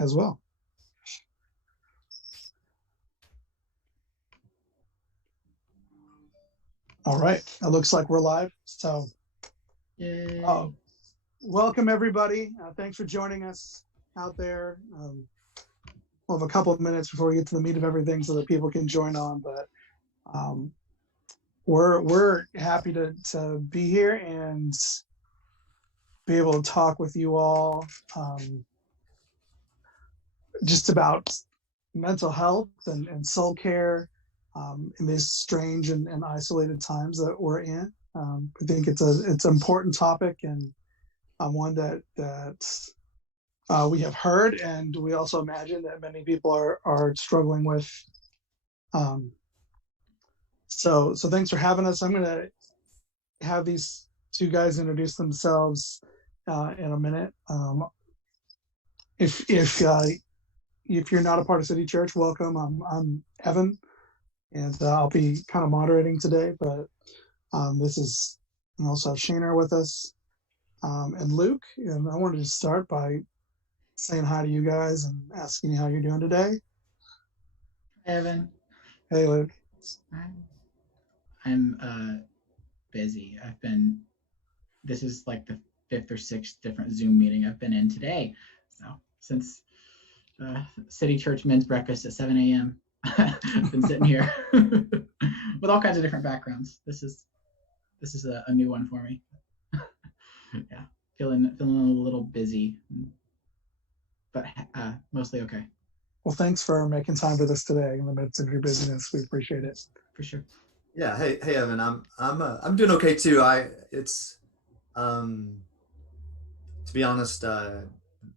as well. All right, it looks like we're live. So, welcome everybody. Thanks for joining us out there. We'll have a couple of minutes before we get to the meat of everything, so that people can join on. But we're happy to be here and be able to talk with you all just about mental health and soul care in these strange and isolated times that we're in. I think it's an important topic, and one that we have heard, and we also imagine that many people are struggling with. So thanks for having us. I'm going to have these two guys introduce themselves in a minute. If you're not a part of City Church, welcome. I'm Evan, and I'll be kind of moderating today. But this is, we also have Shaner with us, and Luke. And I wanted to start by saying hi to you guys and asking you how you're doing today. Evan. Hey, Luke. I'm busy. This is like the 5th or 6th different Zoom meeting I've been in today. So since City Church men's breakfast at 7 a.m. I've been sitting here with all kinds of different backgrounds. This is a new one for me. Yeah, feeling a little busy, but mostly okay. Well, thanks for making time for this today in the midst of your busyness. We appreciate it. For sure. Yeah. Hey, Evan. I'm doing okay too. To be honest,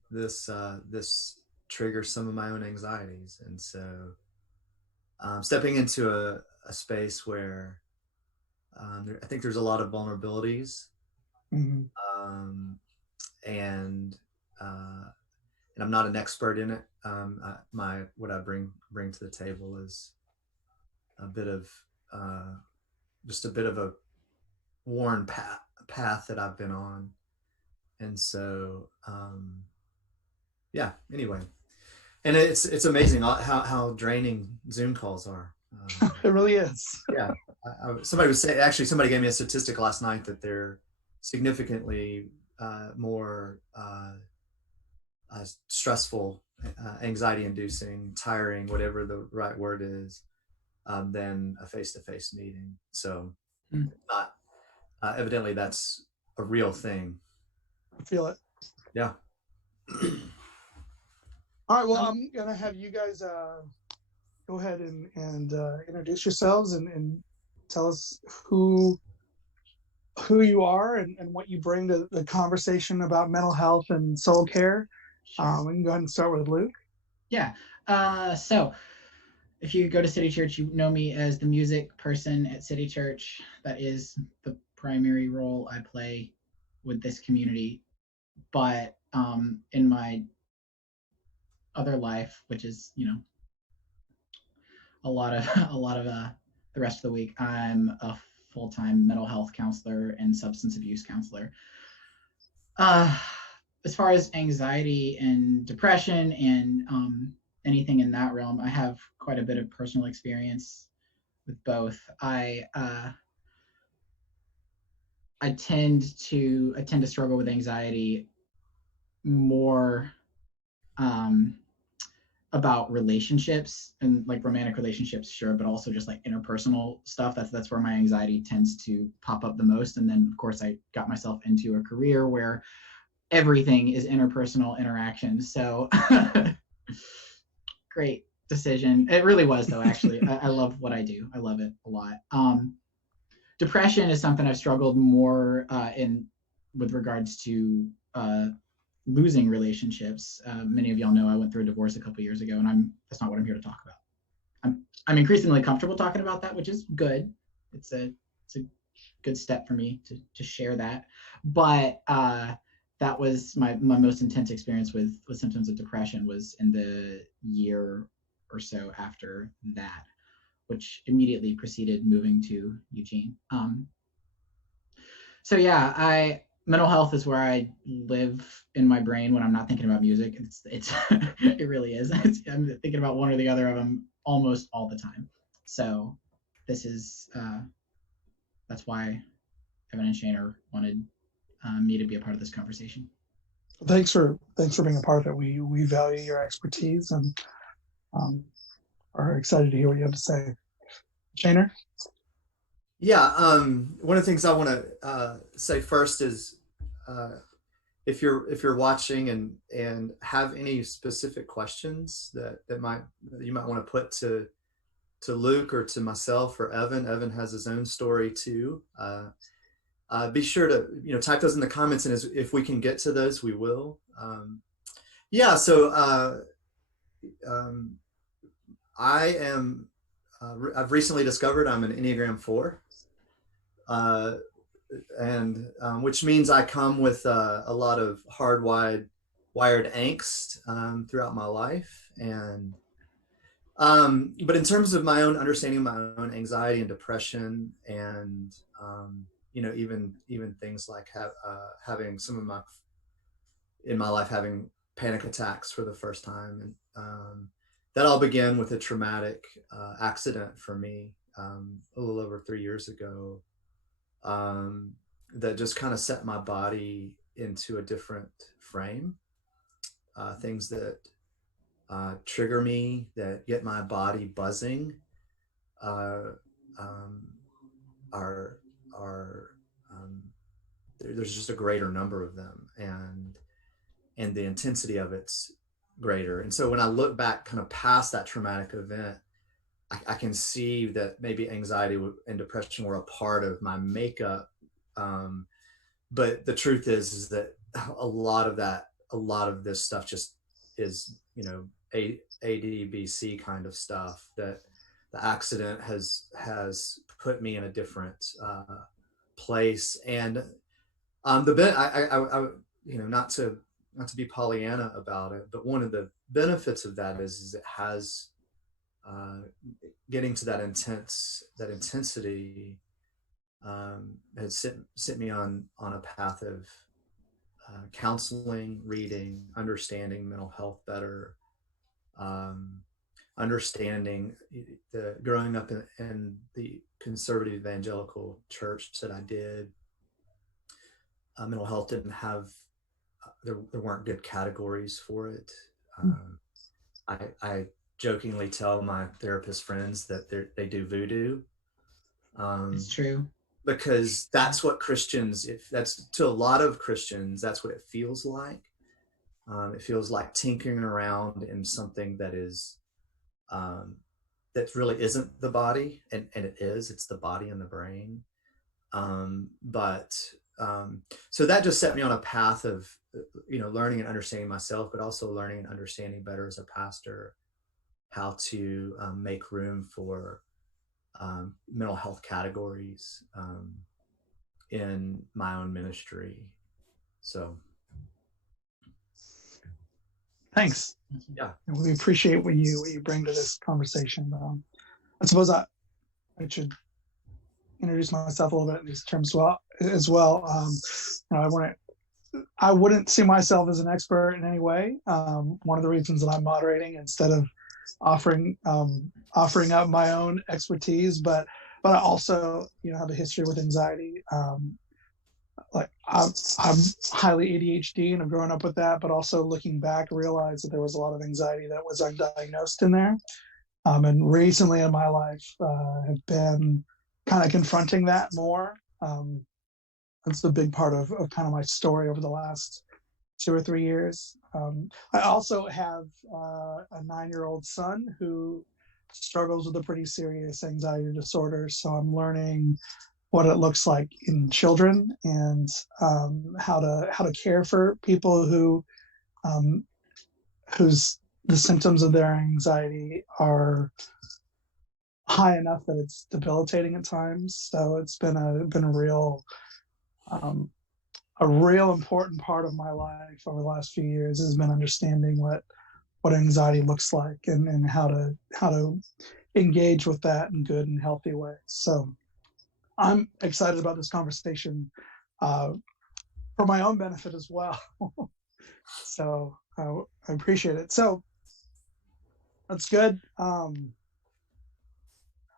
this triggers some of my own anxieties, and so stepping into a space where I think there's a lot of vulnerabilities, Mm-hmm. and I'm not an expert in it. What I bring to the table is a bit of just a bit of a worn path that I've been on, and so yeah. Anyway, and it's amazing how draining Zoom calls are. It really is. Yeah, somebody gave me a statistic last night that they're significantly more stressful, anxiety-inducing, tiring, whatever the right word is, than a face-to-face meeting. So, not evidently that's a real thing. I feel it. Yeah. All right. Well, I'm gonna have you guys go ahead and introduce yourselves and tell us who you are and what you bring to the conversation about mental health and soul care. Sure. We can go ahead and start with Luke. Yeah. So if you go to City Church, you know me as the music person at City Church. That is the primary role I play with this community. But in my other life, which is, a lot of the rest of the week, I'm a full-time mental health counselor and substance abuse counselor. As far as anxiety and depression and anything in that realm, I have quite a bit of personal experience with both. I tend to struggle with anxiety more about relationships and like romantic relationships, sure, but also just like interpersonal stuff. That's where my anxiety tends to pop up the most. And then of course I got myself into a career where everything is interpersonal interaction. So great decision. It really was though, actually. I love what I do. I love it a lot. Depression is something I've struggled more in with regards to losing relationships. Many of y'all know I went through a divorce a couple years ago, and that's not what I'm here to talk about. I'm increasingly comfortable talking about that, which is good. It's a good step for me to share that. But that was my most intense experience with symptoms of depression was in the year or so after that, which immediately preceded moving to Eugene. So yeah, mental health is where I live in my brain when I'm not thinking about music. It's it really is. I'm thinking about one or the other of them almost all the time. So this is that's why Evan and Shaner wanted me to be a part of this conversation. Thanks for being a part of it. We value your expertise and um, are excited to hear what you have to say. Shaner? Yeah, one of the things I want to say first is if you're watching and have any specific questions that you might want to put to Luke or to myself or Evan. Evan has his own story too. Be sure to type those in the comments, and if we can get to those, we will. Yeah, so I am. I've recently discovered I'm an Enneagram 4, and which means I come with a lot of wired angst throughout my life, and but in terms of my own understanding, my own anxiety and depression, and even things like having some of my in my life having panic attacks for the first time, and that all began with a traumatic accident for me a little over 3 years ago, that just kind of set my body into a different frame. Things that trigger me, that get my body buzzing, are there's just a greater number of them, and the intensity of it's greater. And so when I look back kind of past that traumatic event, I can see that maybe anxiety and depression were a part of my makeup. But the truth is that a lot of this stuff just is, ADBC kind of stuff, that the accident has put me in a different place. And not to be Pollyanna about it, but one of the benefits of that is it has getting to that intensity has set me on a path of counseling, reading, understanding mental health better, understanding growing up in the conservative evangelical church that I did. Mental health didn't have, there weren't good categories for it. I jokingly tell my therapist friends that they do voodoo. It's true. Because that's what that's to a lot of Christians, that's what it feels like. It feels like tinkering around in something that is, that really isn't the body, and it's the body and the brain. So that just set me on a path of, learning and understanding myself, but also learning and understanding better as a pastor how to make room for mental health categories in my own ministry. So Thanks. Yeah, we appreciate what you bring to this conversation. I suppose I should introduce myself a little bit in these terms as well. I wouldn't see myself as an expert in any way. One of the reasons that I'm moderating instead of offering up my own expertise, but I also have a history with anxiety. Like I'm highly ADHD and I've grown up with that, but also looking back, realized that there was a lot of anxiety that was undiagnosed in there. And recently in my life, have been kind of confronting that more. That's a big part of kind of my story over the last 2 or 3 years. I also have a 9-year-old son who struggles with a pretty serious anxiety disorder. So I'm learning what it looks like in children, and how to care for people whose the symptoms of their anxiety are high enough that it's debilitating at times. So it's been a real important part of my life over the last few years, has been understanding what anxiety looks like, and how to engage with that in good and healthy ways. So I'm excited about this conversation. for my own benefit as well. So I appreciate it. So that's good. I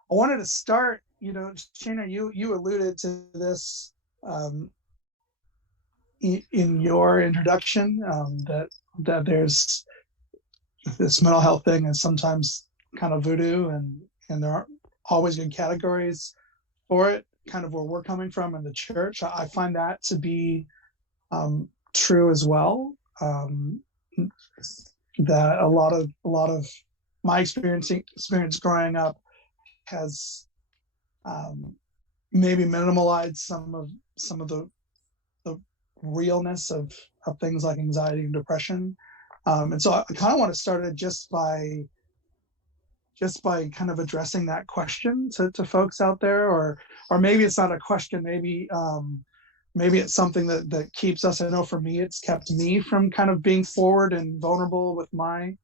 wanted to start, Shana, you alluded to this in your introduction, that there's this mental health thing is sometimes kind of voodoo, and there aren't always good categories for it, kind of where we're coming from in the church. I find that to be true as well. That a lot of my experience growing up has maybe minimalized some of the realness of things like anxiety and depression. And so I kind of want to start it just by kind of addressing that question to folks out there, or maybe it's not a question, maybe it's something that keeps us. I know for me, it's kept me from kind of being forward and vulnerable with my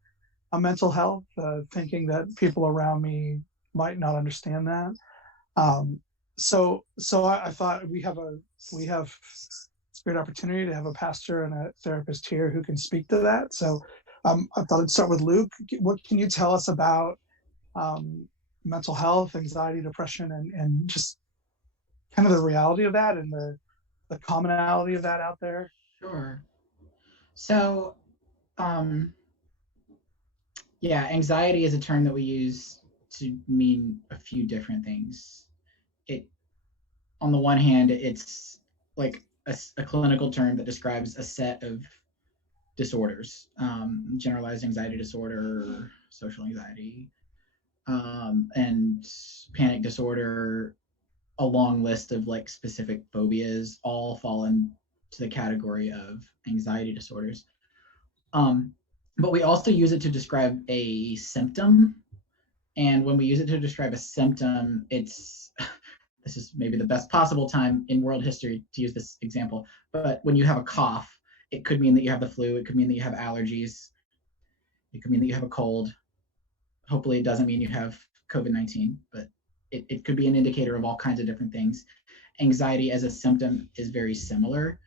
mental health, thinking that people around me might not understand that. So I thought we have it's a great opportunity to have a pastor and a therapist here who can speak to that. So I thought I'd start with Luke. What can you tell us about mental health, anxiety, depression, and just kind of the reality of that and the commonality of that out there? Sure. So, yeah, anxiety is a term that we use to mean a few different things. On the one hand, it's like a clinical term that describes a set of disorders, generalized anxiety disorder, social anxiety, and panic disorder, a long list of like specific phobias, all fall into the category of anxiety disorders. But we also use it to describe a symptom. And when we use it to describe a symptom, this is maybe the best possible time in world history to use this example. But when you have a cough, it could mean that you have the flu. It could mean that you have allergies. It could mean that you have a cold. Hopefully it doesn't mean you have COVID-19, but it could be an indicator of all kinds of different things. Anxiety as a symptom is very similar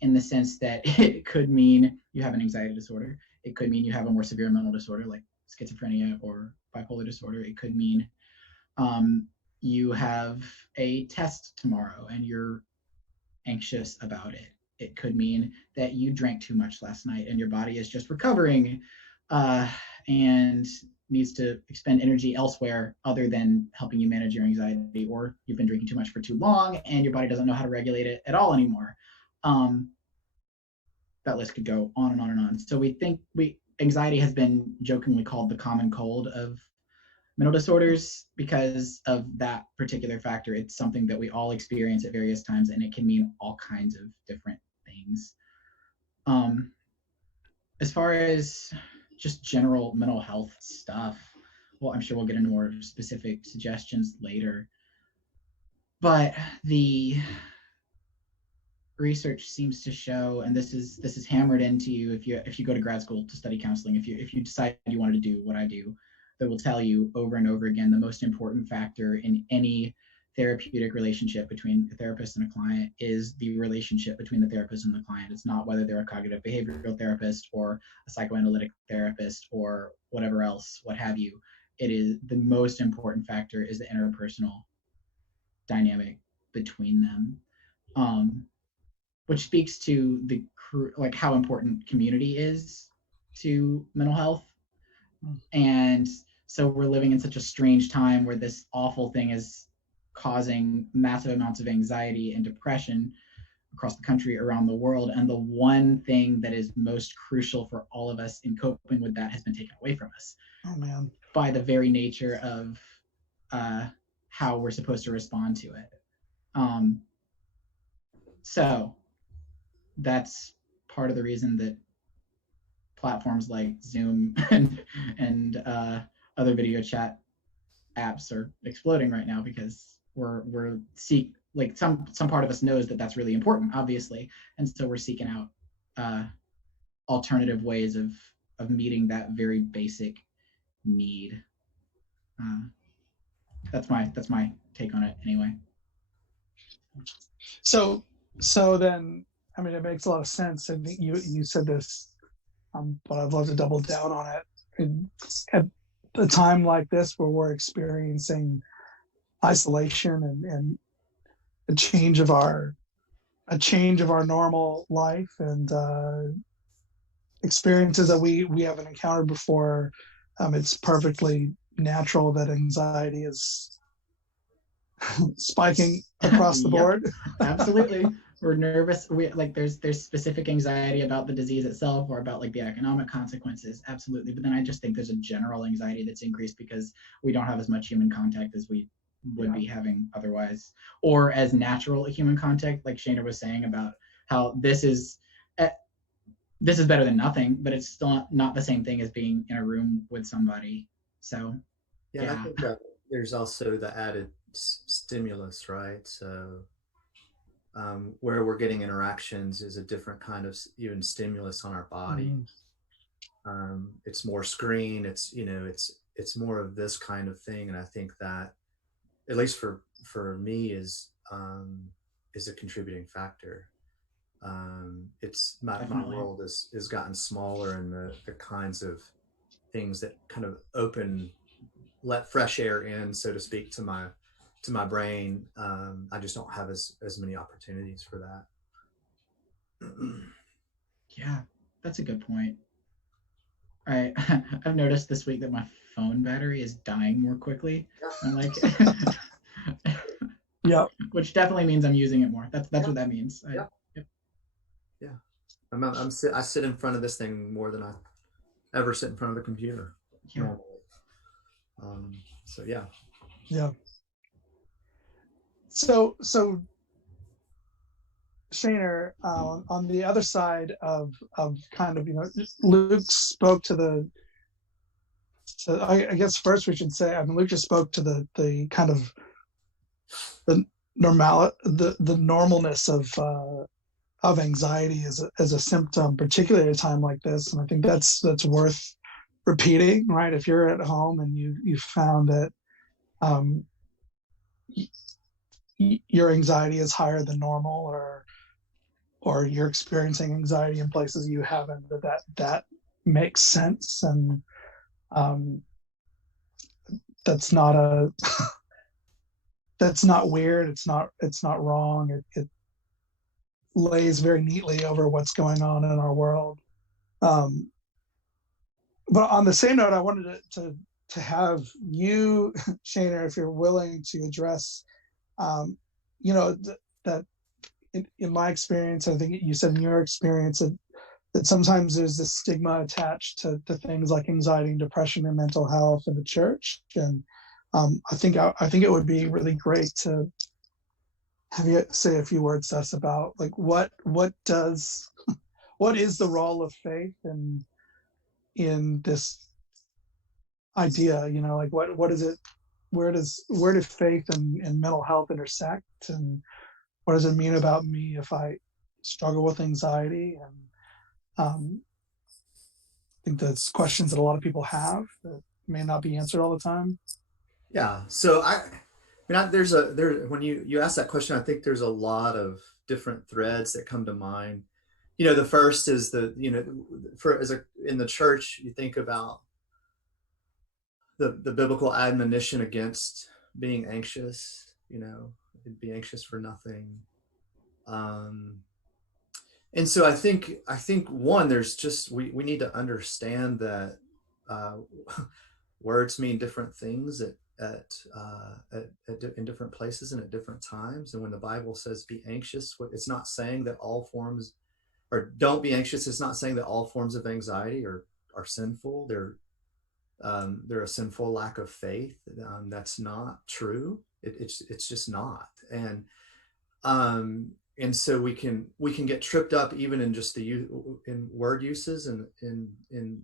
in the sense that it could mean you have an anxiety disorder. It could mean you have a more severe mental disorder like schizophrenia or bipolar disorder. It could mean you have a test tomorrow and you're anxious about it. It could mean that you drank too much last night and your body is just recovering and needs to expend energy elsewhere other than helping you manage your anxiety, or you've been drinking too much for too long and your body doesn't know how to regulate it at all anymore. That list could go on and on and on. So anxiety has been jokingly called the common cold of mental disorders because of that particular factor. It's something that we all experience at various times, and it can mean all kinds of different things. As far as just general mental health stuff, well, I'm sure we'll get into more specific suggestions later. But the research seems to show, and this is hammered into you if you go to grad school to study counseling, if you decide you wanted to do what I do, that will tell you over and over again the most important factor in any therapeutic relationship between a therapist and a client is the relationship between the therapist and the client. It's not whether they're a cognitive behavioral therapist or a psychoanalytic therapist or whatever else, what have you. It is the most important factor is the interpersonal dynamic between them, which speaks to like how important community is to mental health. And so we're living in such a strange time where this awful thing is causing massive amounts of anxiety and depression across the country, around the world. And the one thing that is most crucial for all of us in coping with that has been taken away from us. Oh, man. By the very nature of how we're supposed to respond to it. So that's part of the reason that platforms like Zoom and other video chat apps are exploding right now, because we're like some part of us knows that that's really important, obviously, and so we're seeking out alternative ways of meeting that very basic need. That's my take on it, anyway. So then, I mean, it makes a lot of sense. I think you said this, but I'd love to double down on it. At a time like this where we're experiencing isolation and a change of our normal life and experiences that we haven't encountered before, it's perfectly natural that anxiety is spiking across the Yep, board. absolutely. We're nervous. We like there's specific anxiety about the disease itself or about like the economic consequences. Absolutely. But then I just think there's a general anxiety that's increased because we don't have as much human contact as we would be having otherwise, or as natural human contact, like Shana was saying about how this is better than nothing, but it's still not the same thing as being in a room with somebody. So Yeah, and I yeah. think that there's also the added stimulus, right? So where we're getting interactions is a different kind of even stimulus on our body. Mhm. It's more screen. It's it's more of this kind of thing, and I think that at least for me is a contributing factor. It's my Definitely. world is gotten smaller, and the kinds of things that kind of let fresh air in, so to speak, to my brain. I just don't have as many opportunities for that. Yeah, that's a good point. I I've noticed this week that my phone battery is dying more quickly. I'm like, Yep. which definitely means I'm using it more. That's Yeah, what that means. yeah, Yep. yeah. I sit in front of this thing more than I ever sit in front of the computer Yeah. normally. So yeah. Yeah. So Shaner, on the other side of kind of, Luke spoke to the. So I guess first we should say, I mean, Luke just spoke to the kind of the the normalness of anxiety as a symptom, particularly at a time like this. And I think that's worth repeating, right? If you're at home and you found that um, your anxiety is higher than normal, or you're experiencing anxiety in places you haven't, that makes sense, and um, that's not a that's not weird. It's not wrong. It lays very neatly over what's going on in our world. Um, but on the same note, I wanted to have you, Shana, if you're willing to address, um, that in my experience, I think you said in your experience that sometimes there's this stigma attached to things like anxiety and depression and mental health in the church. And I think it would be really great to have you say a few words to us about like what is the role of faith in this idea, like what is it, where do faith and mental health intersect, and what does it mean about me if I struggle with anxiety? And I think that's questions that a lot of people have that may not be answered all the time. Yeah. So there's when you ask that question, I think there's a lot of different threads that come to mind. The first is for in the church, you think about the biblical admonition against being anxious, be anxious for nothing. Um, and so I think one, there's just we need to understand that uh, words mean different things in different places and at different times. And when the Bible says be anxious, it's not saying that all forms, or don't be anxious. It's not saying that all forms of anxiety are sinful. They're a sinful lack of faith. That's not true. It's just not. And so we can get tripped up even in just in word uses and in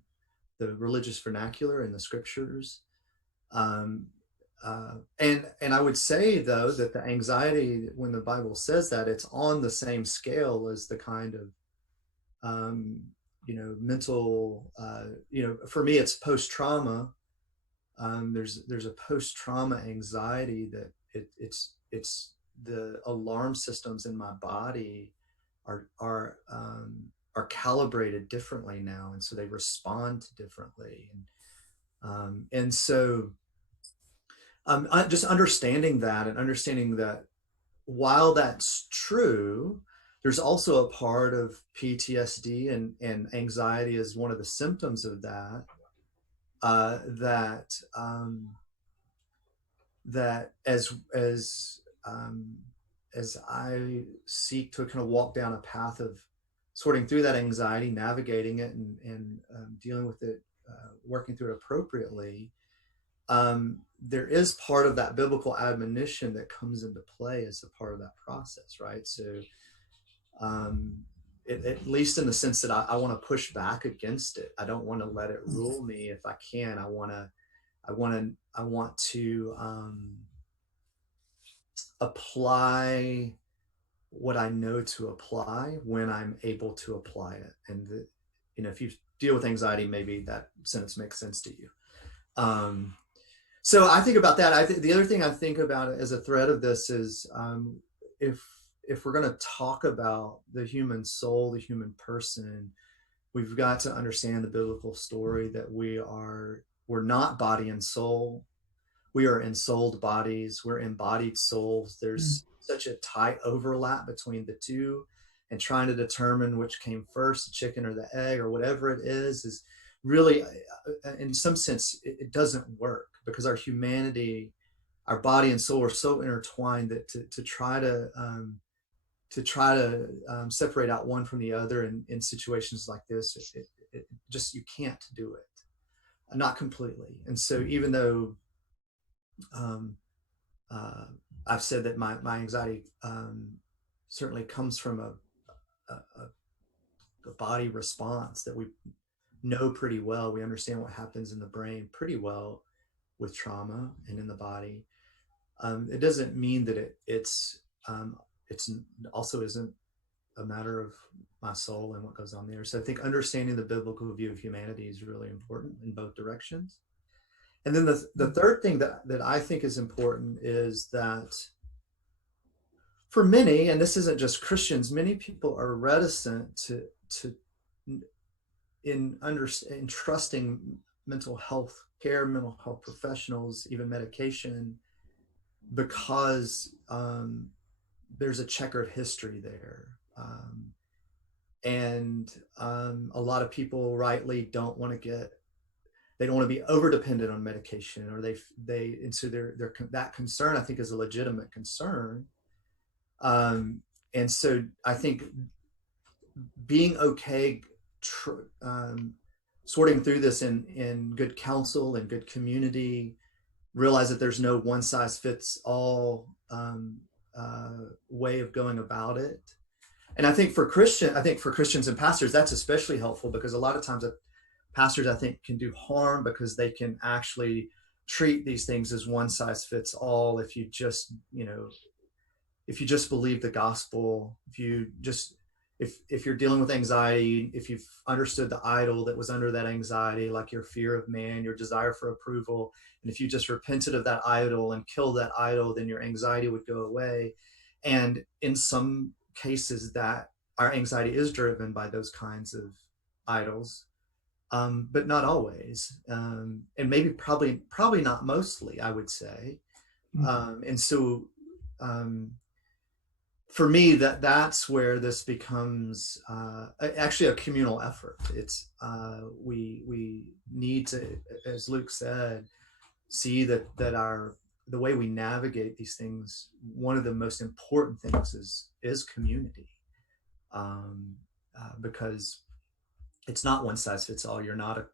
the religious vernacular in the scriptures. Um, and I would say though that the anxiety, when the Bible says that, it's on the same scale as the kind of mental. For me, it's post trauma. There's a post trauma anxiety that it's the alarm systems in my body are calibrated differently now, and so they respond differently. And so just understanding that, and understanding that while that's true, there's also a part of PTSD and anxiety as one of the symptoms of that, that as I seek to kind of walk down a path of sorting through that anxiety, navigating it, and dealing with it, working through it appropriately, there is part of that biblical admonition that comes into play as a part of that process, right? So at least in the sense that I want to push back against it. I don't want to let it rule me. If I can, I want to apply what I know to apply when I'm able to apply it. And if you deal with anxiety, maybe that sentence makes sense to you. So I think about that. The other thing I think about as a thread of this is, if we're going to talk about the human soul, the human person, we've got to understand the biblical story that we're not body and soul. We are ensouled bodies. We're embodied souls. There's such a tight overlap between the two, and trying to determine which came first, the chicken or the egg or whatever it is really, in some sense, it doesn't work, because our humanity, our body and soul are so intertwined that to try to separate out one from the other in situations like this, it just, you can't do it, not completely. And so even though I've said that my anxiety certainly comes from a body response that we know pretty well, we understand what happens in the brain pretty well with trauma and in the body, it doesn't mean that it's also isn't a matter of my soul and what goes on there. So I think understanding the biblical view of humanity is really important in both directions. And then the third thing that I think is important is that for many, and this isn't just Christians, many people are reticent in trusting mental health care, mental health professionals, even medication, because there's a checkered history there. And a lot of people rightly don't want to be over dependent on medication, or and so that concern, I think, is a legitimate concern. And so I think being okay, sorting through this in good counsel and good community, realize that there's no one size fits all way of going about it. And I think for Christians and pastors, that's especially helpful, because a lot of times pastors, I think, can do harm because they can actually treat these things as one size fits all. If you just believe the gospel, if you're dealing with anxiety, if you've understood the idol that was under that anxiety, like your fear of man, your desire for approval, and if you just repented of that idol and killed that idol, then your anxiety would go away. And in some cases, that our anxiety is driven by those kinds of idols, but not always, and maybe probably not mostly, I would say. And so for me, that's where this becomes actually a communal effort. It's we need to, as Luke said, see that the way we navigate these things, one of the most important things is community, because it's not one size fits all. You're not a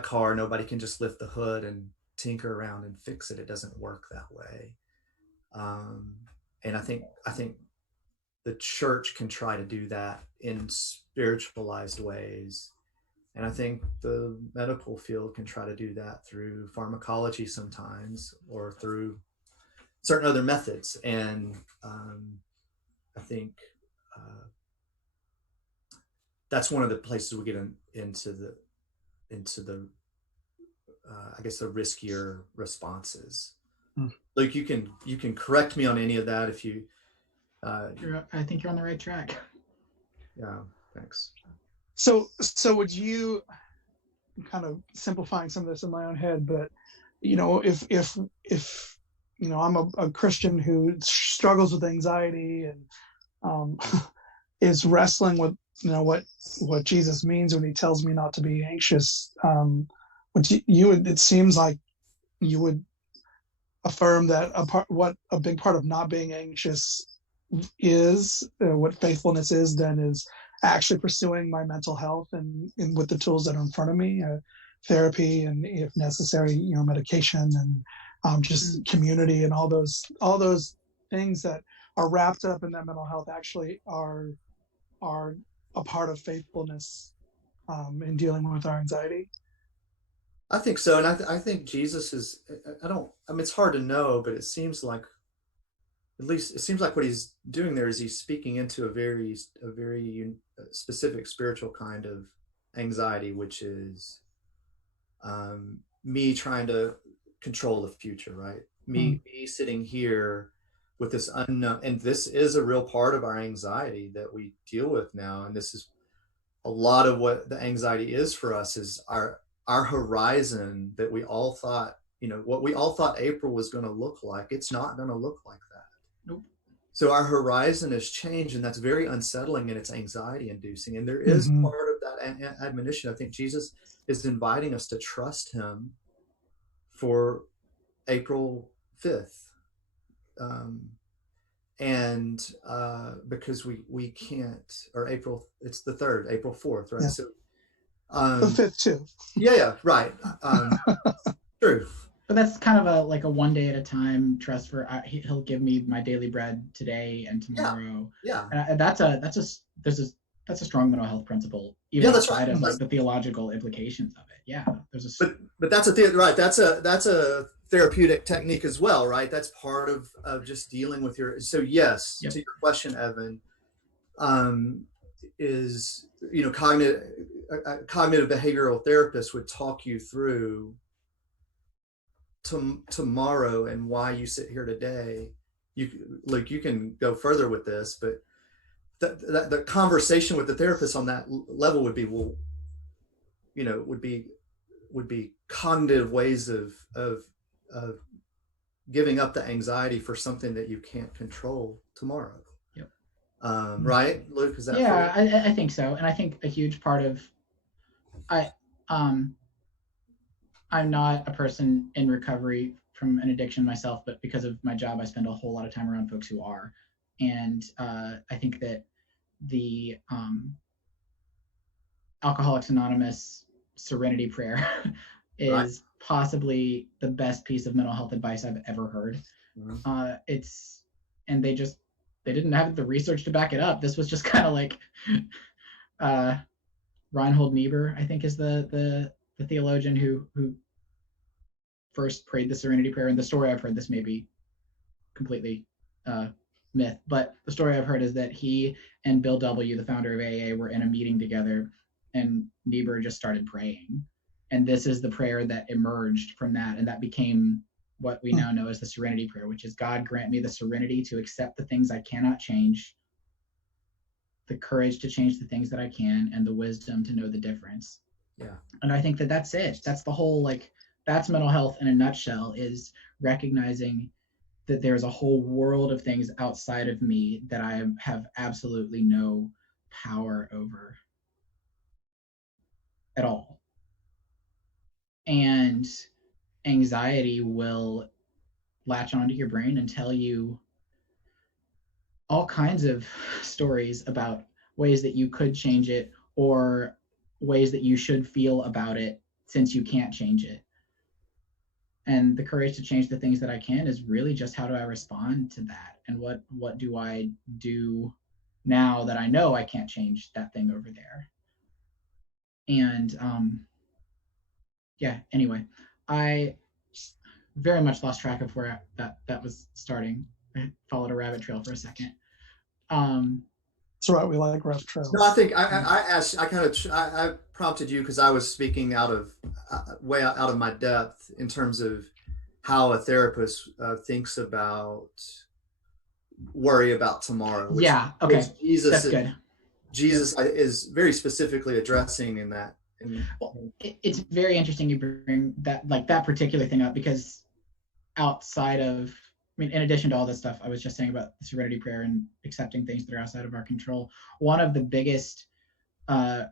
car. Nobody can just lift the hood and tinker around and fix it. It doesn't work that way. And I think the church can try to do that in spiritualized ways. And I think the medical field can try to do that through pharmacology sometimes, or through certain other methods. And I think that's one of the places we get into the I guess the riskier responses. Luke, you can correct me on any of that if you I think you're on the right track. Yeah, thanks. So would you, kind of simplifying some of this in my own head, but if I'm a Christian who struggles with anxiety and is wrestling with what Jesus means when he tells me not to be anxious, would you would, it seems like you would affirm that a big part of not being anxious is, what faithfulness is, then, is actually pursuing my mental health and with the tools that are in front of me, therapy, and if necessary, medication, and just community, and all those things that are wrapped up in that mental health actually are a part of faithfulness, in dealing with our anxiety. I think so, and I think Jesus is. I don't. I mean, it's hard to know, but it seems like, at least it seems like what he's doing there is he's speaking into a very specific spiritual kind of anxiety, which is me trying to control the future, right? Me sitting here with this unknown, and this is a real part of our anxiety that we deal with now, and this is a lot of what the anxiety is for us, is our horizon that we all thought, what we all thought April was going to look like. It's not going to look like that. Nope. So our horizon has changed, and that's very unsettling, and it's anxiety inducing. And there is part of that admonition. I think Jesus is inviting us to trust him for April 5th. And because we can't, or it's the 3rd, April 4th, right? Yeah. So the 5th too. Yeah, right. True. But that's kind of a one day at a time trust for he'll give me my daily bread today and tomorrow. Yeah. And that's a strong mental health principle, even outside of the theological implications of it. Yeah, but that's that's a therapeutic technique as well, right? That's part of just dealing with so yes, to your question, Evan, is cognitive behavioral therapist would talk you through tomorrow and why you sit here today. You can go further with this, but the conversation with the therapist on that level would be, would be cognitive ways of giving up the anxiety for something that you can't control tomorrow. Right, Luke? Is that I think so. And I think a huge part of I'm not a person in recovery from an addiction myself, but because of my job, I spend a whole lot of time around folks who are. And I think that the Alcoholics Anonymous Serenity Prayer is possibly the best piece of mental health advice I've ever heard. And they didn't have the research to back it up. This was just kind of like Reinhold Niebuhr, I think, is the theologian who first prayed the Serenity Prayer. And the story I've heard, this may be completely myth, but the story I've heard is that he and Bill W., the founder of AA, were in a meeting together, and Niebuhr just started praying. And this is the prayer that emerged from that, and that became what we now know as the Serenity Prayer, which is, God, grant me the serenity to accept the things I cannot change, the courage to change the things that I can, and the wisdom to know the difference. Yeah. And I think that's it. That's the whole, that's mental health in a nutshell, is recognizing that there's a whole world of things outside of me that I have absolutely no power over at all. And anxiety will latch onto your brain and tell you all kinds of stories about ways that you could change it, or ways that you should feel about it since you can't change it. And the courage to change the things that I can is really just, how do I respond to that? And what do I do now that I know I can't change that thing over there? And anyway, I very much lost track of where that was starting. I followed a rabbit trail for a second. That's right. We like rough trails. No, I think I prompted you because I was speaking way out of my depth in terms of how a therapist thinks about worry about tomorrow, which Yeah. Okay. Jesus That's good. is very specifically addressing in that. Well, it's very interesting you bring that, like, that particular thing up, because outside of, I mean, in addition to all this stuff I was just saying about the serenity prayer and accepting things that are outside of our control, one of the biggest uh,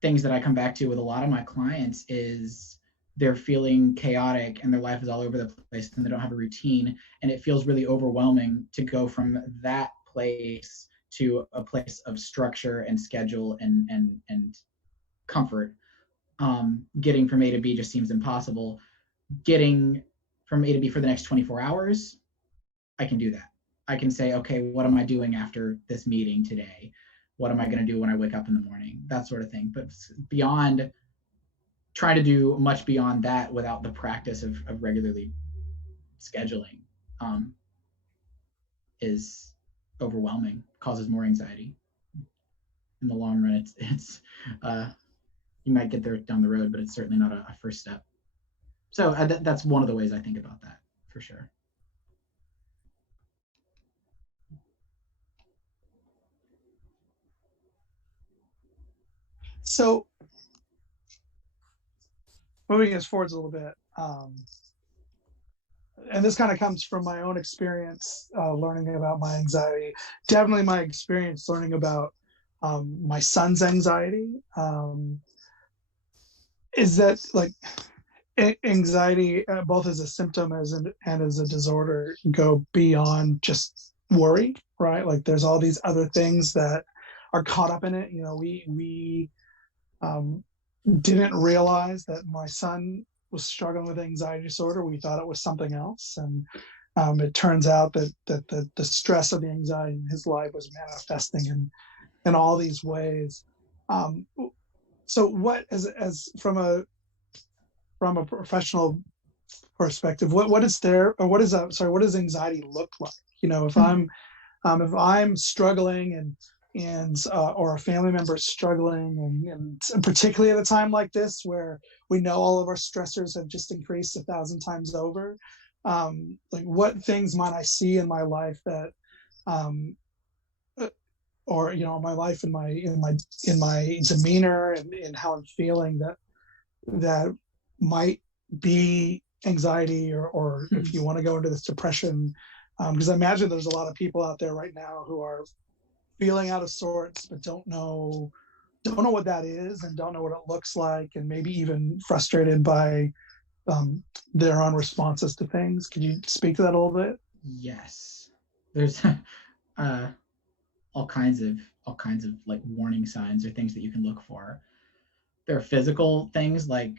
things that I come back to with a lot of my clients is they're feeling chaotic and their life is all over the place and they don't have a routine, and it feels really overwhelming to go from that place to a place of structure and schedule and comfort. Getting from A to B just seems impossible. Getting from A to B for the next 24 hours, I can do that. I can say, okay, what am I doing after this meeting today? What am I going to do when I wake up in the morning? That sort of thing. But beyond, trying to do much beyond that without the practice of regularly scheduling is overwhelming, causes more anxiety. In the long run, it's you might get there down the road, but it's certainly not a first step. So that's one of the ways I think about that, for sure. So moving us forwards a little bit, and this kind of comes from my own experience learning about my anxiety. Definitely my experience learning about my son's anxiety is that, like, anxiety, both as a symptom and as a disorder, go beyond just worry, right? Like there's all these other things that are caught up in it. You know, we didn't realize that my son was struggling with anxiety disorder. We thought it was something else, and it turns out that the stress of the anxiety in his life was manifesting in all these ways. So, what as from a professional perspective, what is there, or what does anxiety look like? You know, if I'm struggling and or a family member is struggling, and particularly at a time like this where we know all of our stressors have just increased 1,000 times over, like what things might I see in my life that or you know, my life, in my demeanor and in how I'm feeling, that might be anxiety, or if you want to go into this, depression, because I imagine there's a lot of people out there right now who are feeling out of sorts but don't know what that is and don't know what it looks like, and maybe even frustrated by their own responses to things. Could you speak to that a little bit? Yes, there's all kinds of like warning signs or things that you can look for. There are physical things like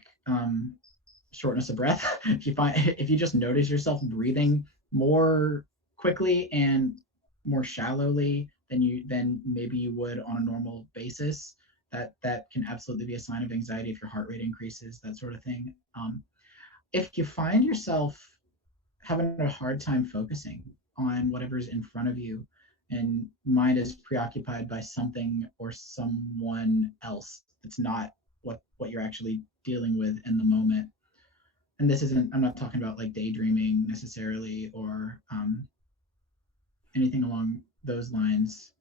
shortness of breath. If you just notice yourself breathing more quickly and more shallowly than maybe you would on a normal basis, that can absolutely be a sign of anxiety. If your heart rate increases, that sort of thing. If you find yourself having a hard time focusing on whatever's in front of you, and mind is preoccupied by something or someone else that's not what you're actually dealing with in the moment. And this isn't, I'm not talking about like daydreaming necessarily, or anything along those lines.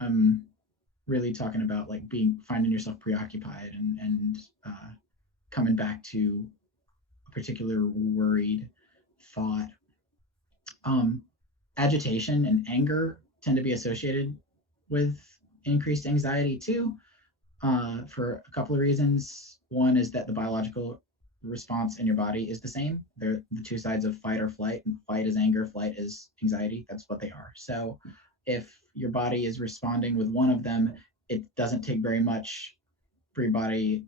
I'm really talking about like finding yourself preoccupied and coming back to a particular worried thought. Agitation and anger tend to be associated with increased anxiety too, for a couple of reasons. One is that the biological response in your body is the same. They're the two sides of fight or flight, and fight is anger, flight is anxiety. That's what they are. So if your body is responding with one of them, it doesn't take very much for your body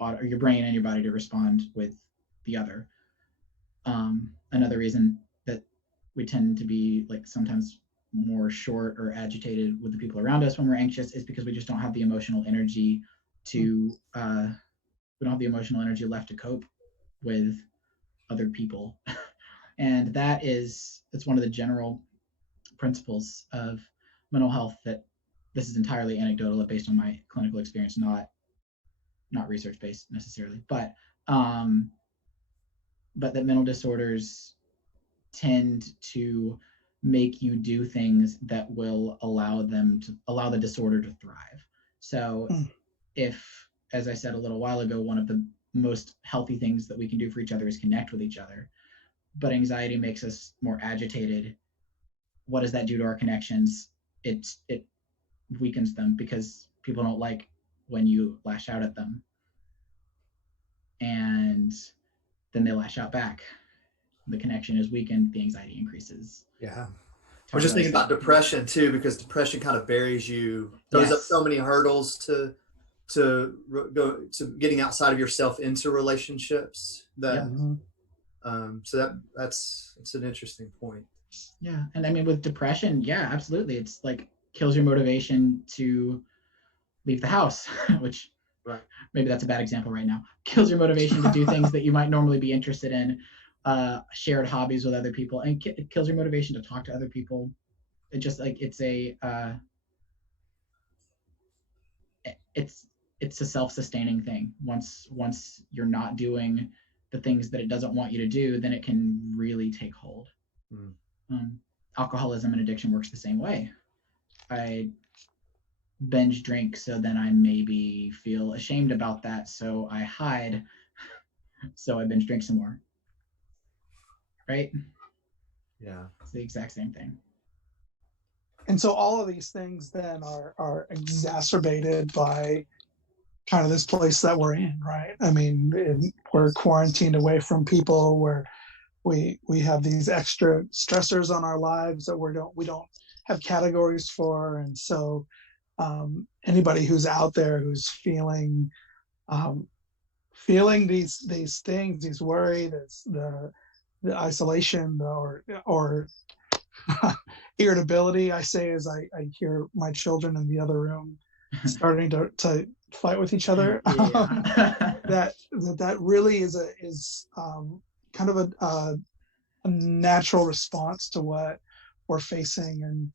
or your brain and your body to respond with the other. Another reason that we tend to be like sometimes more short or agitated with the people around us when we're anxious is because we just don't have the emotional energy to we don't have the emotional energy left to cope with other people. And that's one of the general principles of mental health, that this is entirely anecdotal, based on my clinical experience, not research based necessarily, but that mental disorders tend to make you do things that will allow the disorder to thrive. So Mm. if, as I said a little while ago, one of the most healthy things that we can do for each other is connect with each other, but anxiety makes us more agitated, what does that do to our connections? It weakens them, because people don't like when you lash out at them, and then they lash out back. The connection is weakened, the anxiety increases. Yeah. I Talk was just about thinking about depression too, because depression kind of buries you, throws up Yes. so many hurdles to go to getting outside of yourself into relationships. That Yep. so that's an interesting point. Yeah, and I mean with depression, yeah, absolutely, it's like kills your motivation to leave the house, which Right. maybe that's a bad example right now. Kills your motivation to do things that you might normally be interested in, shared hobbies with other people, and it kills your motivation to talk to other people. It just like it's a self-sustaining thing. Once you're not doing the things that it doesn't want you to do, then it can really take hold. Mm. Alcoholism and addiction works the same way. I binge drink, so then I maybe feel ashamed about that, so I hide, so I binge drink some more. Right? Yeah. It's the exact same thing. And so all of these things then are exacerbated by kind of this place that we're in, right? I mean, we're quarantined away from people, where we have these extra stressors on our lives that we don't have categories for, and so anybody who's out there who's feeling these things, these worry, the isolation, or irritability, I say, as I hear my children in the other room starting to fight with each other. Yeah. that really is kind of a natural response to what we're facing, and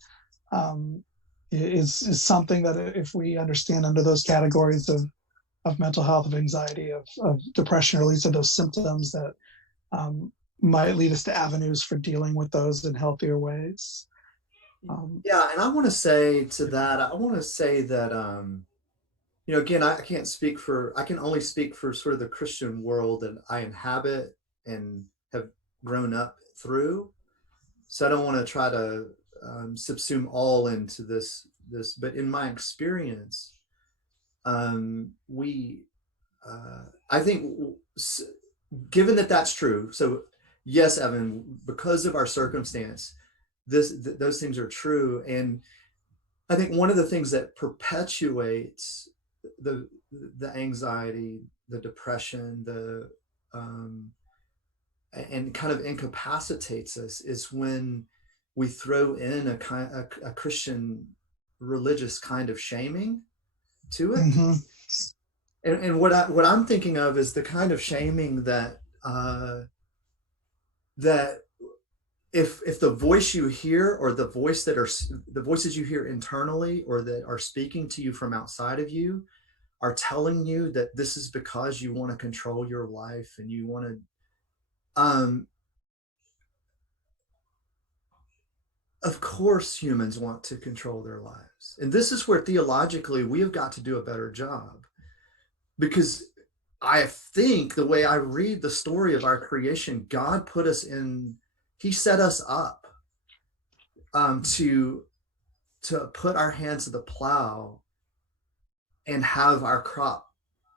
is something that, if we understand under those categories of mental health, of anxiety, of depression, or at least of those symptoms, that might lead us to avenues for dealing with those in healthier ways. Yeah, and I want to say to that, I want to say that again, I can only speak for sort of the Christian world that I inhabit and have grown up through. So I don't want to try to subsume all into this, but in my experience, we, I think, given that that's true. So yes, Evan, because of our circumstance, those things are true. And I think one of the things that perpetuates the anxiety, the depression, and kind of incapacitates us is when we throw in a Christian religious kind of shaming to it. Mm-hmm. And what I'm thinking of is the kind of shaming that if the voice you hear, or the voices you hear internally, or that are speaking to you from outside of you, are telling you that this is because you want to control your life and you want to, of course humans want to control their lives. And this is where theologically we have got to do a better job, because I think the way I read the story of our creation, God put us in, he set us up to put our hands to the plow and have our crop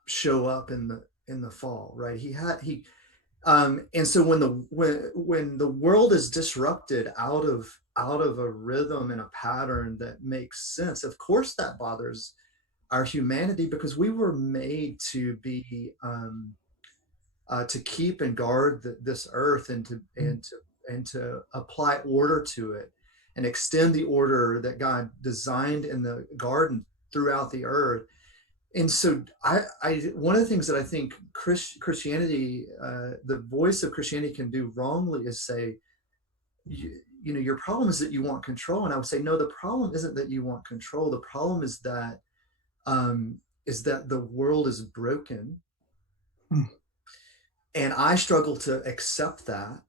show up in the fall, right? And so when the world is disrupted out of a rhythm and a pattern that makes sense, of course that bothers our humanity, because we were made to be to keep and guard this earth, and to apply order to it, and extend the order that God designed in the garden throughout the earth. And so one of the things that I think Christianity, the voice of Christianity can do wrongly, is say, your problem is that you want control. And I would say, no, the problem isn't that you want control. The problem is that the world is broken. And I struggle to accept that.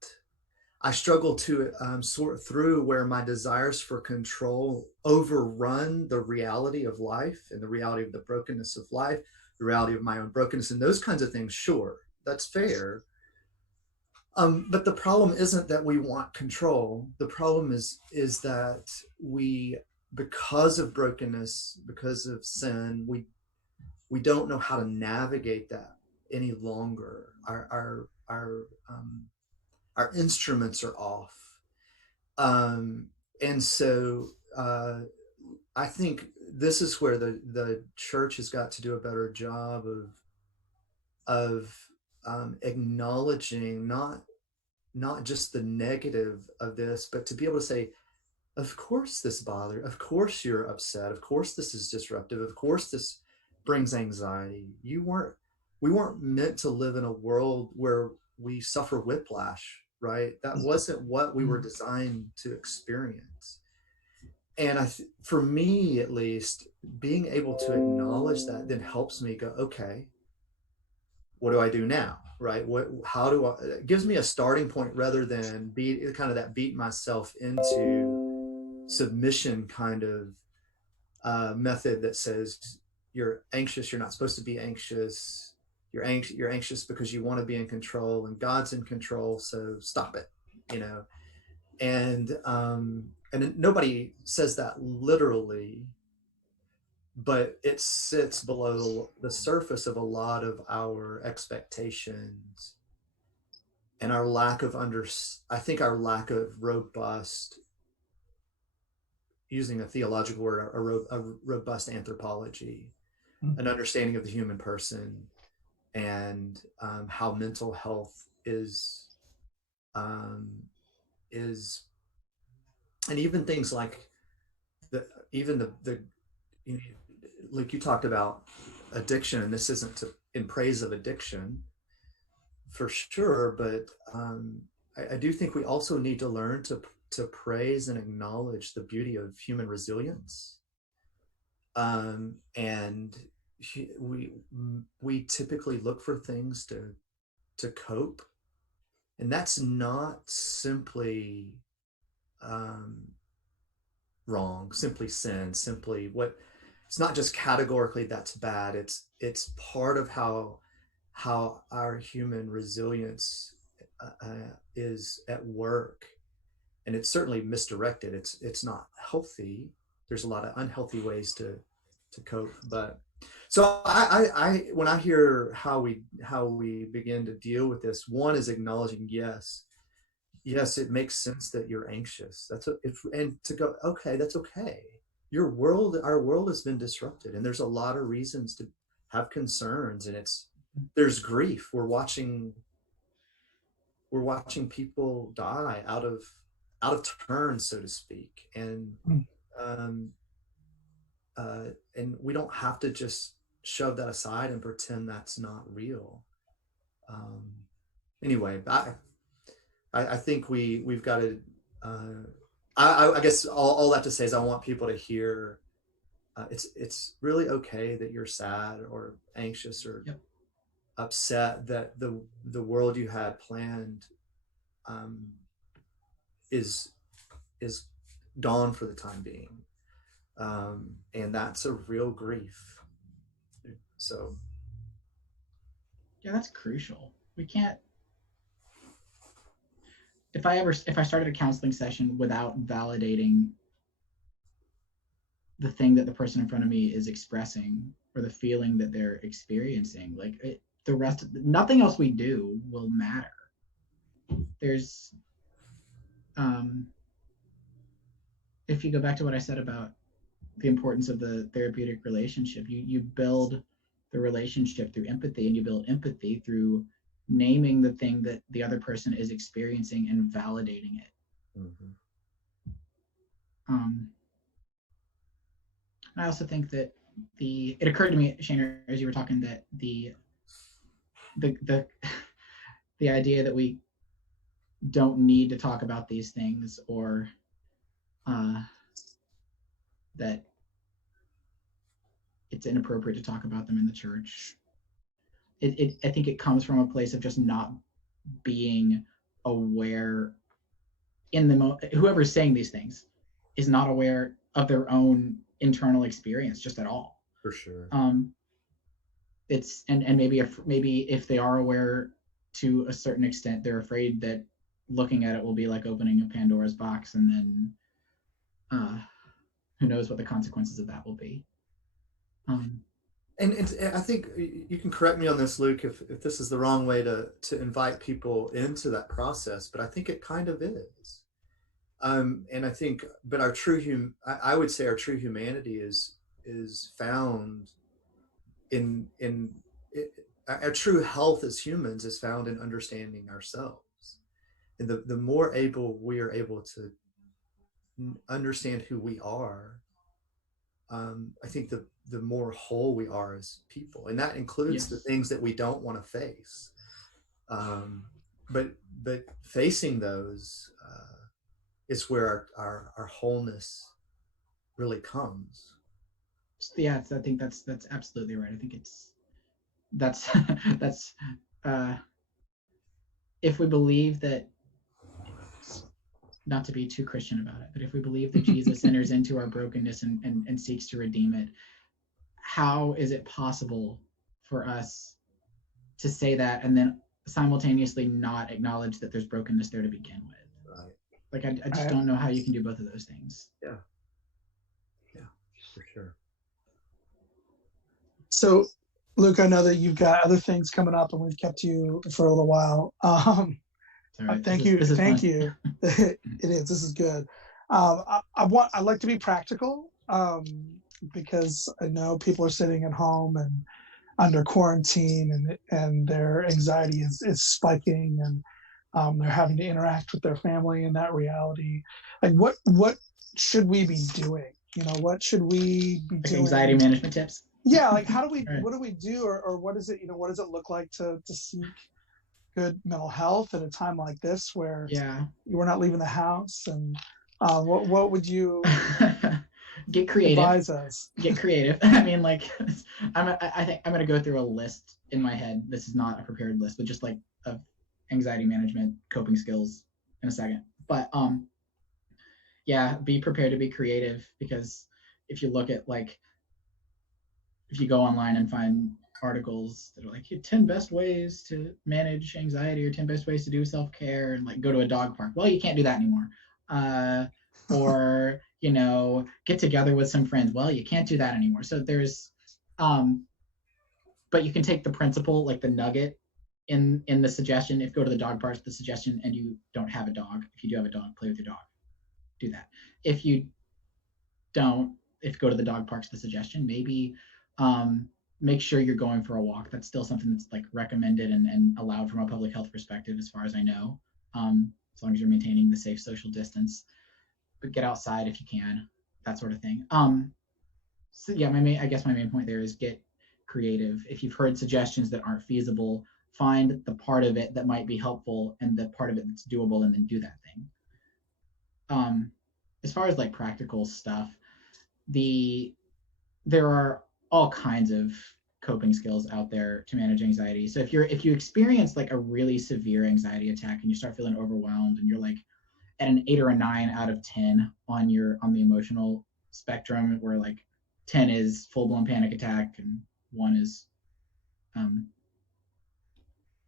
I struggle to sort through where my desires for control overrun the reality of life and the reality of the brokenness of life, the reality of my own brokenness, and those kinds of things. Sure, that's fair. But the problem isn't that we want control. The problem is that we, because of brokenness, because of sin, we don't know how to navigate that any longer. Our instruments are off, and so I think this is where the church has got to do a better job of acknowledging not just the negative of this, but to be able to say, of course this bothers, of course you're upset, of course this is disruptive, of course this brings anxiety. We weren't meant to live in a world where we suffer whiplash, right? That wasn't what we were designed to experience. And for me at least, being able to acknowledge that then helps me go, okay, what do I do now? Right? How do I, it gives me a starting point rather than beat myself into submission kind of method that says you're anxious, you're not supposed to be anxious. You're anxious because you want to be in control, and God's in control, so stop it, you know. And nobody says that literally, but it sits below the surface of a lot of our expectations and our lack of our lack of robust, using a theological word, a robust anthropology, an understanding of the human person, and how mental health is, and even things like the you know, like you talked about addiction, and this isn't in praise of addiction for sure, but I do think we also need to learn to praise and acknowledge the beauty of human resilience, and we typically look for things to cope, and that's not simply wrong, simply sin, simply what. It's not just categorically that's bad. It's part of how our human resilience is at work, and it's certainly misdirected. It's not healthy. There's a lot of unhealthy ways to cope. But so I when I hear how we begin to deal with this, one is acknowledging, yes, it makes sense that you're anxious. And to go, okay, that's okay. Our world has been disrupted, and there's a lot of reasons to have concerns, and there's grief. We're watching people die out of turn, so to speak, and and we don't have to just shove that aside and pretend that's not real. Anyway, I think we've got to. I guess all that to say is I want people to hear it's really okay that you're sad or anxious or upset, that the world you had planned is gone for the time being, and that's a real grief. So yeah, that's crucial. We can't. If I started a counseling session without validating the thing that the person in front of me is expressing or the feeling that they're experiencing, like the rest of nothing else we do will matter. There's if you go back to what I said about the importance of the therapeutic relationship, you build the relationship through empathy, and you build empathy through naming the thing that the other person is experiencing and validating it. mm-hmm. I also think that it occurred to me, Shane, as you were talking, that the idea that we don't need to talk about these things, or that it's inappropriate to talk about them in the church. I think it comes from a place of just not being aware whoever's saying these things is not aware of their own internal experience just at all. For sure. It's and maybe if they are aware to a certain extent, they're afraid that looking at it will be like opening a Pandora's box, and then who knows what the consequences of that will be. And I think you can correct me on this, Luke, if this is the wrong way to invite people into that process, but I think it kind of is. And I think, but I would say our true humanity is found in our true health as humans is found in understanding ourselves. And the more able we are able to understand who we are, I think the more whole we are as people, and that includes the things that we don't want to face. But facing those is where our wholeness really comes. Yeah, I think that's absolutely right. I think that's if we believe that, not to be too Christian about it, but if we believe that Jesus enters into our brokenness and seeks to redeem it, how is it possible for us to say that and then simultaneously not acknowledge that there's brokenness there to begin with? Right. Like I just don't know how you can do both of those things. Yeah, for sure. So, Luke, I know that you've got other things coming up, and we've kept you for a little while. Right. Thank you. It is. This is good. I'd like to be practical because I know people are sitting at home and under quarantine, and their anxiety is spiking, and they're having to interact with their family in that reality. Like, what should we be doing? What should we be doing? Anxiety management tips. Yeah, like how do we? Right. What do we do, or what is it? What does it look like to seek good mental health at a time like this, where we're not leaving the house? And what would you get creative? Advise us. Get creative. I mean, like, I think I'm gonna go through a list in my head. This is not a prepared list, but just like of anxiety management coping skills in a second. But be prepared to be creative, because if you look at if you go online and find articles that are like 10 best ways to manage anxiety or 10 best ways to do self-care, and go to a dog park. Well, you can't do that anymore. Or, get together with some friends. Well, you can't do that anymore. So there's, but you can take the principle, like the nugget in the suggestion. If you go to the dog park, the suggestion, and you don't have a dog, if you do have a dog, play with your dog. Do that. If you don't, if you go to the dog parks, the suggestion, maybe make sure you're going for a walk. That's still something that's recommended and allowed from a public health perspective, as far as I know, as long as you're maintaining the safe social distance. But get outside if you can, that sort of thing. So yeah, I guess my main point there is get creative. If you've heard suggestions that aren't feasible, find the part of it that might be helpful and the part of it that's doable, and then do that thing. As far as practical stuff, there are all kinds of coping skills out there to manage anxiety. So if you experience a really severe anxiety attack and you start feeling overwhelmed, and you're at an 8 or a 9 out of 10 on the emotional spectrum, where 10 is full-blown panic attack and 1 is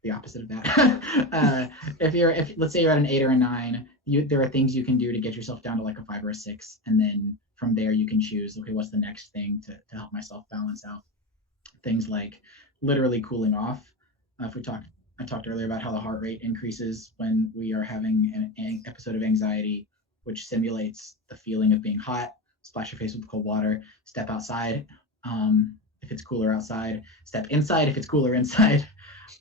the opposite of that. If let's say you're at an 8 or a 9, there are things you can do to get yourself down to a 5 or a 6, and then from there you can choose, okay, what's the next thing to help myself balance out? Things like literally cooling off. I talked earlier about how the heart rate increases when we are having an episode of anxiety, which simulates the feeling of being hot. Splash your face with cold water. Step outside if it's cooler outside. Step inside if it's cooler inside.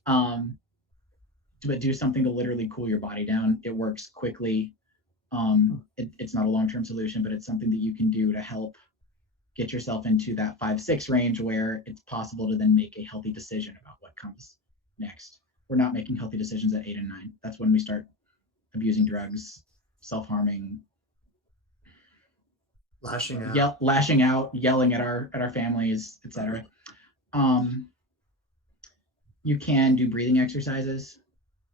But do something to literally cool your body down. It works quickly. It's not a long-term solution, but it's something that you can do to help get yourself into that 5-6 range, where it's possible to then make a healthy decision about what comes next. We're not making healthy decisions at 8 and 9. That's when we start abusing drugs, self-harming, lashing out, yelling at our families, etc. You can do breathing exercises.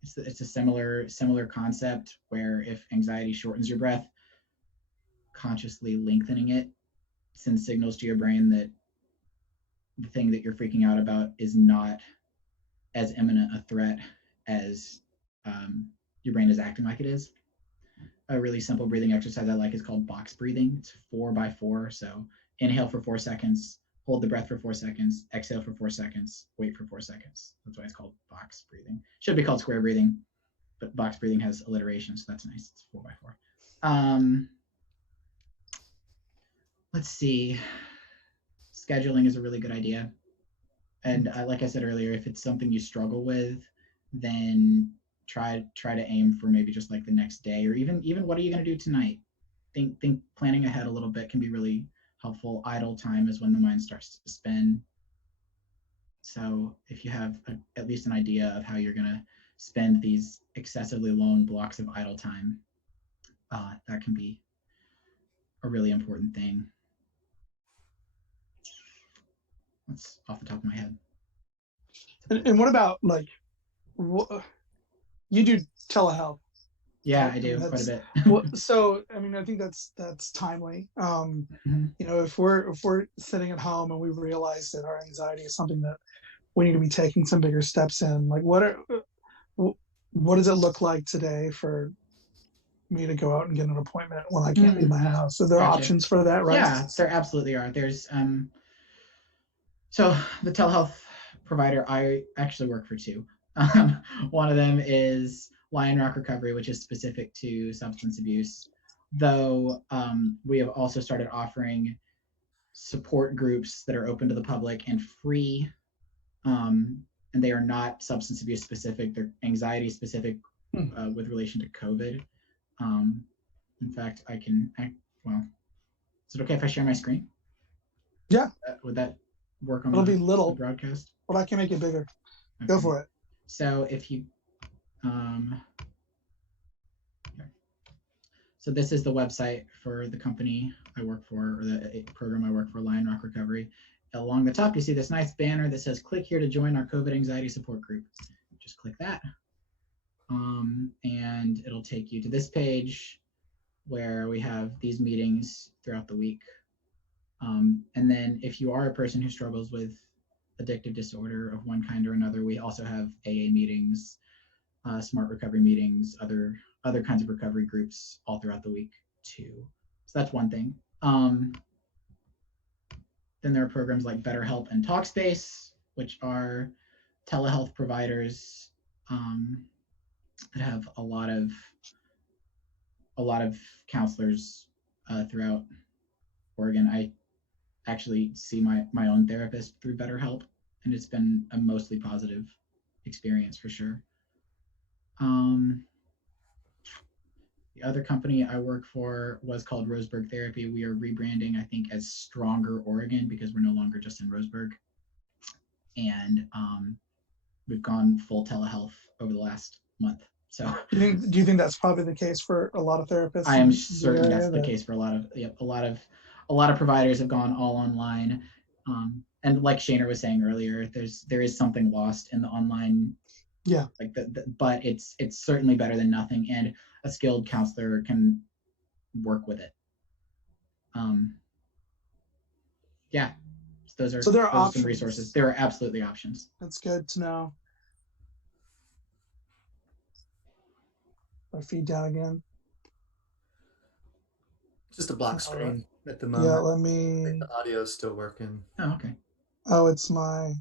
it's a similar concept where if anxiety shortens your breath, consciously lengthening it sends signals to your brain that the thing that you're freaking out about is not as imminent a threat as your brain is acting like it is. A really simple breathing exercise I like is called box breathing. It's 4x4. So inhale for 4 seconds, hold the breath for 4 seconds, exhale for 4 seconds, wait for 4 seconds. That's why it's called box breathing. Should be called square breathing, but box breathing has alliteration, so that's nice. It's 4x4. Let's see. Scheduling is a really good idea. And like I said earlier, if it's something you struggle with, then try to aim for maybe just like the next day, or even what are you going to do tonight? Think planning ahead a little bit can be really helpful. Idle time is when the mind starts to spin. So if you have at least an idea of how you're going to spend these excessively long blocks of idle time, that can be a really important thing. That's off the top of my head. And what about like, you do telehealth? Yeah, right? I do quite a bit. Well, so I mean, I think that's timely. Mhm. You know, if we're sitting at home and we realize that our anxiety is something that we need to be taking some bigger steps in, like what does it look like today for me to go out and get an appointment when I can't leave my house? So there are Gotcha. options for that, right? Yeah, there absolutely are. There's so the telehealth provider I actually work for two. One of them is Lion Rock Recovery, which is specific to substance abuse. Though we have also started offering support groups that are open to the public and free, and they are not substance abuse specific. They're anxiety specific with relation to COVID. In fact, well, is it okay if I share my screen? Yeah. Would that work on It'll be the little, broadcast? but I can make it bigger. Okay. Go for it. So if you, so this is the website for the company I work for, or the program I work for, Lion Rock Recovery. Along the top, you see this nice banner that says, click here to join our COVID anxiety support group. Just click that. And it'll take you to this page where we have these meetings throughout the week. And then if you are a person who struggles with addictive disorder of one kind or another, we also have AA meetings, smart recovery meetings, other kinds of recovery groups all throughout the week too. So that's one thing. Then there are programs like BetterHelp and Talkspace, which are telehealth providers that have a lot of counselors throughout Oregon. I actually see my own therapist through BetterHelp, and it's been a mostly positive experience for sure. The other company I work for was called Roseburg Therapy. We are rebranding, I think, as Stronger Oregon because we're no longer just in Roseburg. And we've gone full telehealth over the last month. So do you think that's probably the case for a lot of therapists? I am certain that's the case for a lot of providers have gone all online. And like Shaner was saying earlier, there is something lost in the online. Yeah. Like but it's certainly better than nothing, and a skilled counselor can work with it. Yeah. So there are some resources. There are absolutely options. That's good to know. My feed down again. Just a black screen at the moment. Yeah, let me. I think the audio is still working. Oh, okay. Oh, it's my.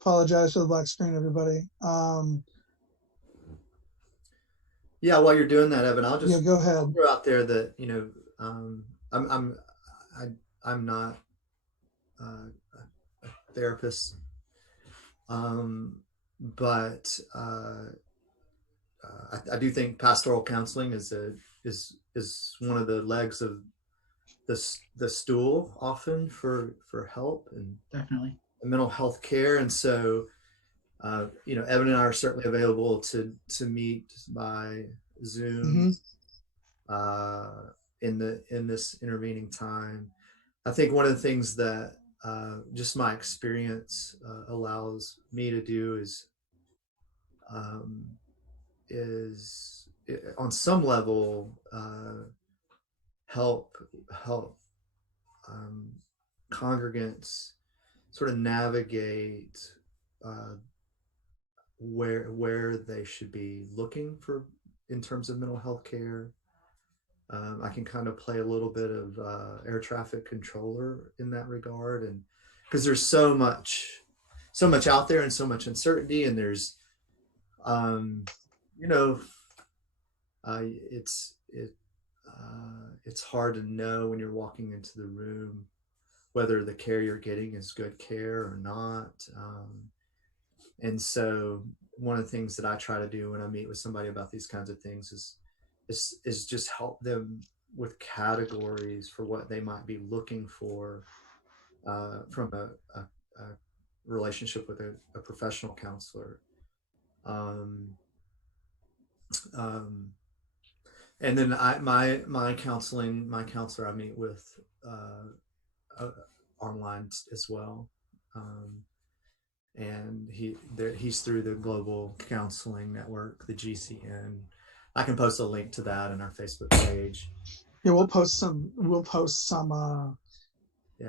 Apologize for the black screen, everybody. Yeah, while you're doing that, Evan, I'll just go ahead. throw out there that I'm not a therapist, but I do think pastoral counseling is one of the legs of the stool often for help and definitely mental health care. And so Evan and I are certainly available to meet by Zoom in this intervening time. I think one of the things that just my experience allows me to do um, is on some level help help um, congregants sort of navigate uh, where they should be looking for in terms of mental health care. I can kind of play a little bit of air traffic controller in that regard, and because there's so much out there and so much uncertainty, and there's um, you know uh, it's it's hard to know when you're walking into the room whether the care you're getting is good care or not. And so one of the things that I try to do when I meet with somebody about these kinds of things is just help them with categories for what they might be looking for from a relationship with a professional counselor. Um, um, and then my counselor I meet with uh, online as well. Um, and he's through the Global Counseling Network, the GCN. I can post a link to that in our Facebook page. Yeah, we'll post some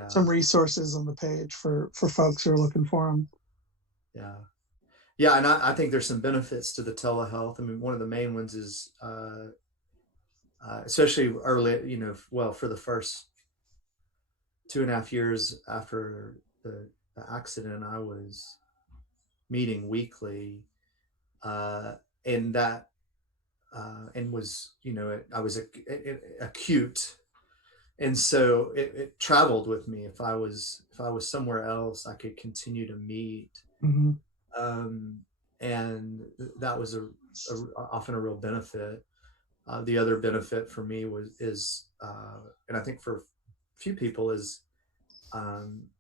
some resources on the page for folks who are looking for them. Yeah, and I think there's some benefits to the telehealth. I mean, one of the main ones is especially early, well, for the first 2.5 years after the accident, I was meeting weekly, and that and was I was acute, and so it traveled with me. If I was somewhere else, I could continue to meet. Mm-hmm. And that was often a real benefit. The other benefit for me is and I think for a few people is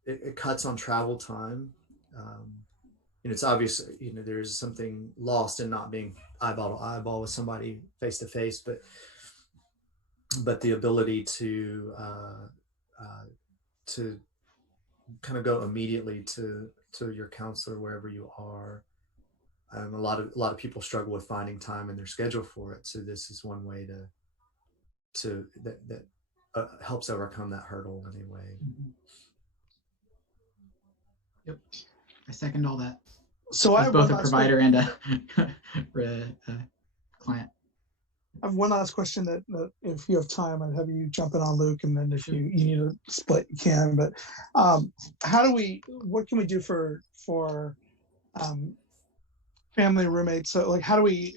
it cuts on travel time. And it's obvious, there's something lost in not being eyeball to eyeball with somebody face to face, but the ability to kind of go immediately to your counselor wherever you are. A lot of people struggle with finding time in their schedule for it. So this is one way that helps overcome that hurdle anyway. Mm-hmm. Yep, I second all that. So I have both a provider and a client. I have one last question that if you have time, I'd have you jump in on, Luke, and then if you need to split, you can. But what can we do for family roommates? So like, how do we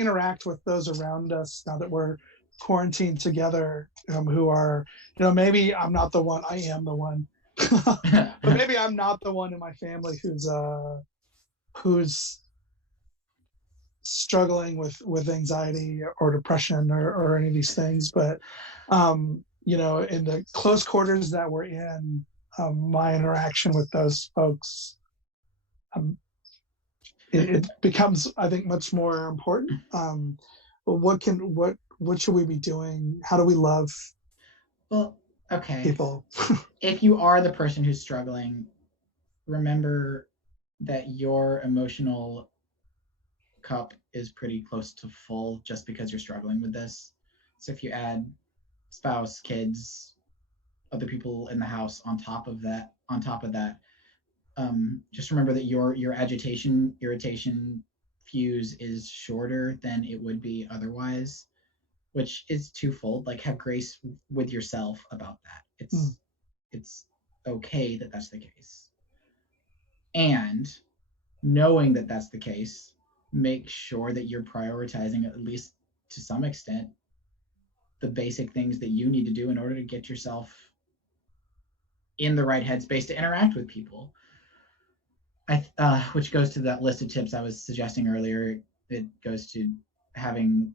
interact with those around us now that we're quarantined together, who are, maybe I'm not the one, I am the one, but maybe I'm not the one in my family who's struggling with anxiety or depression or any of these things. But in the close quarters that we're in, my interaction with those folks, it becomes, I think, much more important. But what should we be doing? How do we love people? If you are the person who's struggling, remember that your emotional cup is pretty close to full just because you're struggling with this. So if you add spouse, kids, other people in the house on top of that, just remember that your agitation, irritation fuse is shorter than it would be otherwise, which is twofold. Like, have grace with yourself about that. It's okay that that's the case. And knowing that that's the case, make sure that you're prioritizing, at least to some extent, the basic things that you need to do in order to get yourself in the right headspace to interact with people. Which goes to that list of tips I was suggesting earlier. It goes to having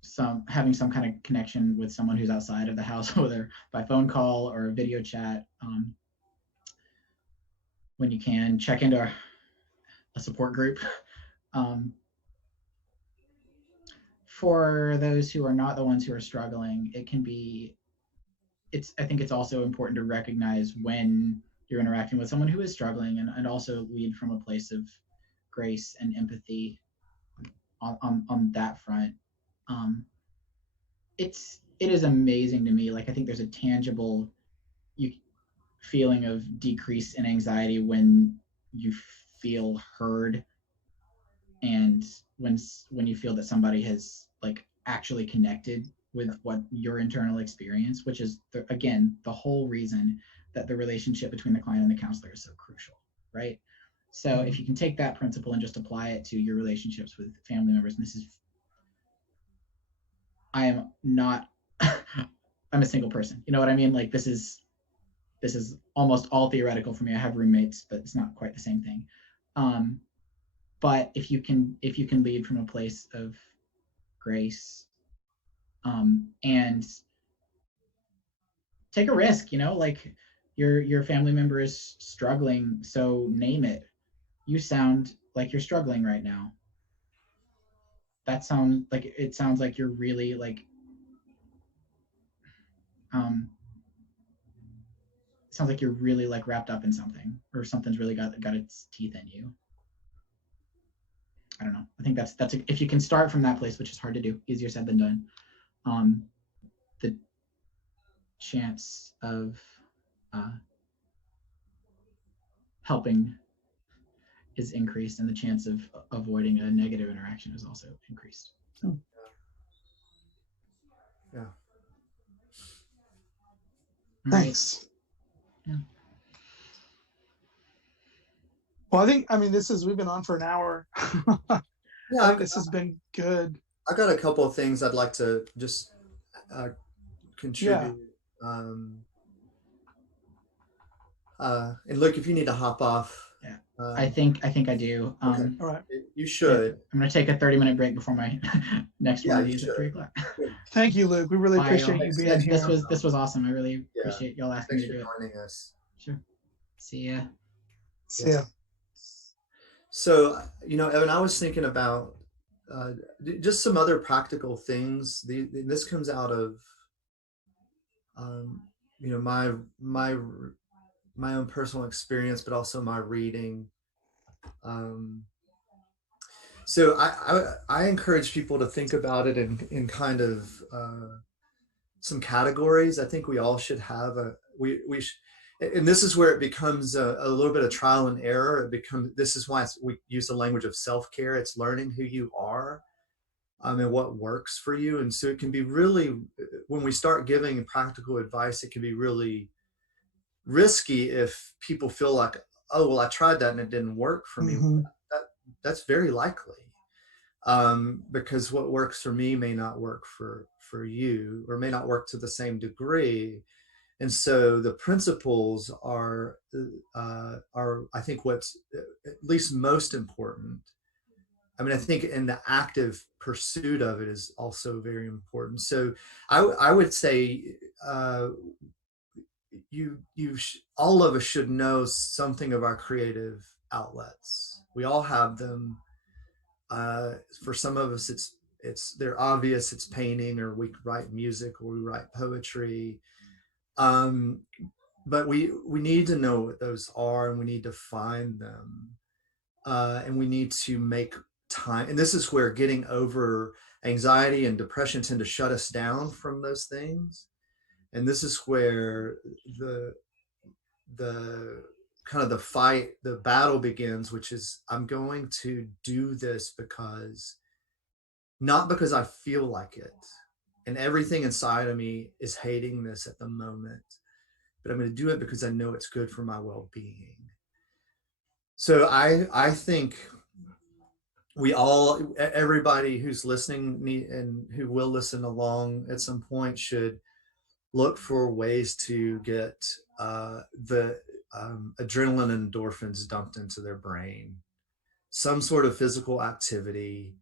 some kind of connection with someone who's outside of the house, whether by phone call or video chat. When you can, check into a support group. For those who are not the ones who are struggling, it can be I think it's also important to recognize when you're interacting with someone who is struggling, and also lead from a place of grace and empathy on that front. Um, it is amazing to me. Like, I think there's a tangible you feeling of decrease in anxiety when you feel heard, and when you feel that somebody has like actually connected with what your internal experience, which is again the whole reason that the relationship between the client and the counselor is so crucial, right? So if you can take that principle and just apply it to your relationships with family members, and I am not I'm a single person, you know what I mean? Like, this is almost all theoretical for me. I have roommates, but it's not quite the same thing. But if you can lead from a place of grace, and take a risk, like your family member is struggling, so name it. You sound like you're struggling right now. It sounds like you're really like um it sounds like you're really like wrapped up in something, or something's really got its teeth in you. I don't know. I think if you can start from that place, which is hard to do, easier said than done. The chance of helping is increased, and the chance of avoiding a negative interaction is also increased. So. Yeah. Thanks. Right. Yeah. Well, we've been on for an hour. Yeah, I think this has been good. I got a couple of things I'd like to just contribute. Yeah. And look, if you need to hop off. Yeah. I think I do. Okay. All right. You should. I'm going to take a 30-minute break before my next one of these at 3:00. Thank you, Luke. We really appreciate you being here. This was awesome. I really appreciate y'all asking me to do it. Thanks for joining us. Sure. See ya. See ya. So, Evan, I was thinking about just some other practical things. This comes out of, my own personal experience, but also my reading. So I encourage people to think about it in kind of some categories. I think we all should have and this is where it becomes a little bit of trial and error. This is why we use the language of self-care. It's learning who you are, and what works for you. And so it can be really, when we start giving practical advice, it can be really risky if people feel like, oh, well, I tried that and it didn't work for me. Mm-hmm. That's very likely, because what works for me may not work for you, or may not work to the same degree. And so the principles are I think what's at least most important. I think in the active pursuit of it is also very important. So I would say all of us should know something of our creative outlets. We all have them. For some of us, they're obvious. It's painting, or we write music, or we write poetry. But we need to know what those are, and we need to find them, and we need to make time. And this is where getting over anxiety and depression tend to shut us down from those things. And this is where the kind of the battle begins, which is, I'm going to do this not because I feel like it, and everything inside of me is hating this at the moment, but I'm going to do it because I know it's good for my well-being. So I think everybody who's listening and who will listen along at some point should look for ways to get the adrenaline and endorphins dumped into their brain. Some sort of physical activity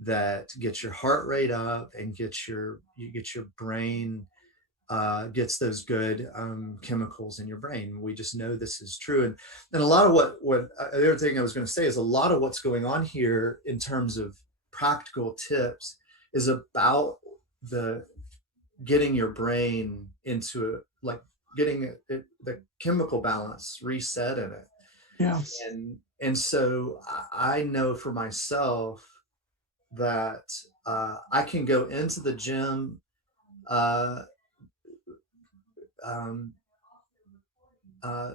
that gets your heart rate up and gets your brain, gets those good chemicals in your brain. We just know this is true. And a lot of what the other thing I was going to say is, a lot of what's going on here in terms of practical tips is about the getting your brain into it, like getting the chemical balance reset in it. Yeah. And so I know for myself that I can go into the gym, uh, um, uh,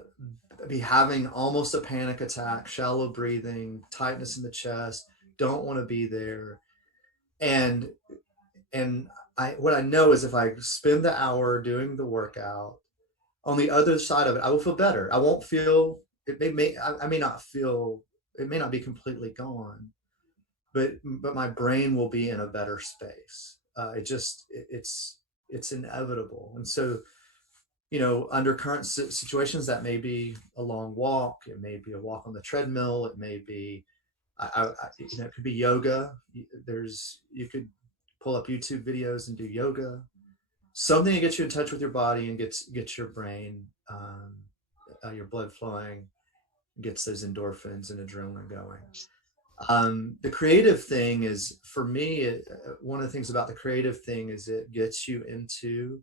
be having almost a panic attack, shallow breathing, tightness in the chest, don't want to be there. And what I know is if I spend the hour doing the workout, on the other side of it, I will feel better. I won't feel it. I may not feel, it may not be completely gone, but my brain will be in a better space. It's inevitable. And so, under current situations, that may be a long walk. It may be a walk on the treadmill. It may be, it could be yoga. You could pull up YouTube videos and do yoga. Something to get you in touch with your body and gets your brain, your blood flowing, gets those endorphins and adrenaline going. The creative thing is, for me, one of the things about the creative thing is it gets you into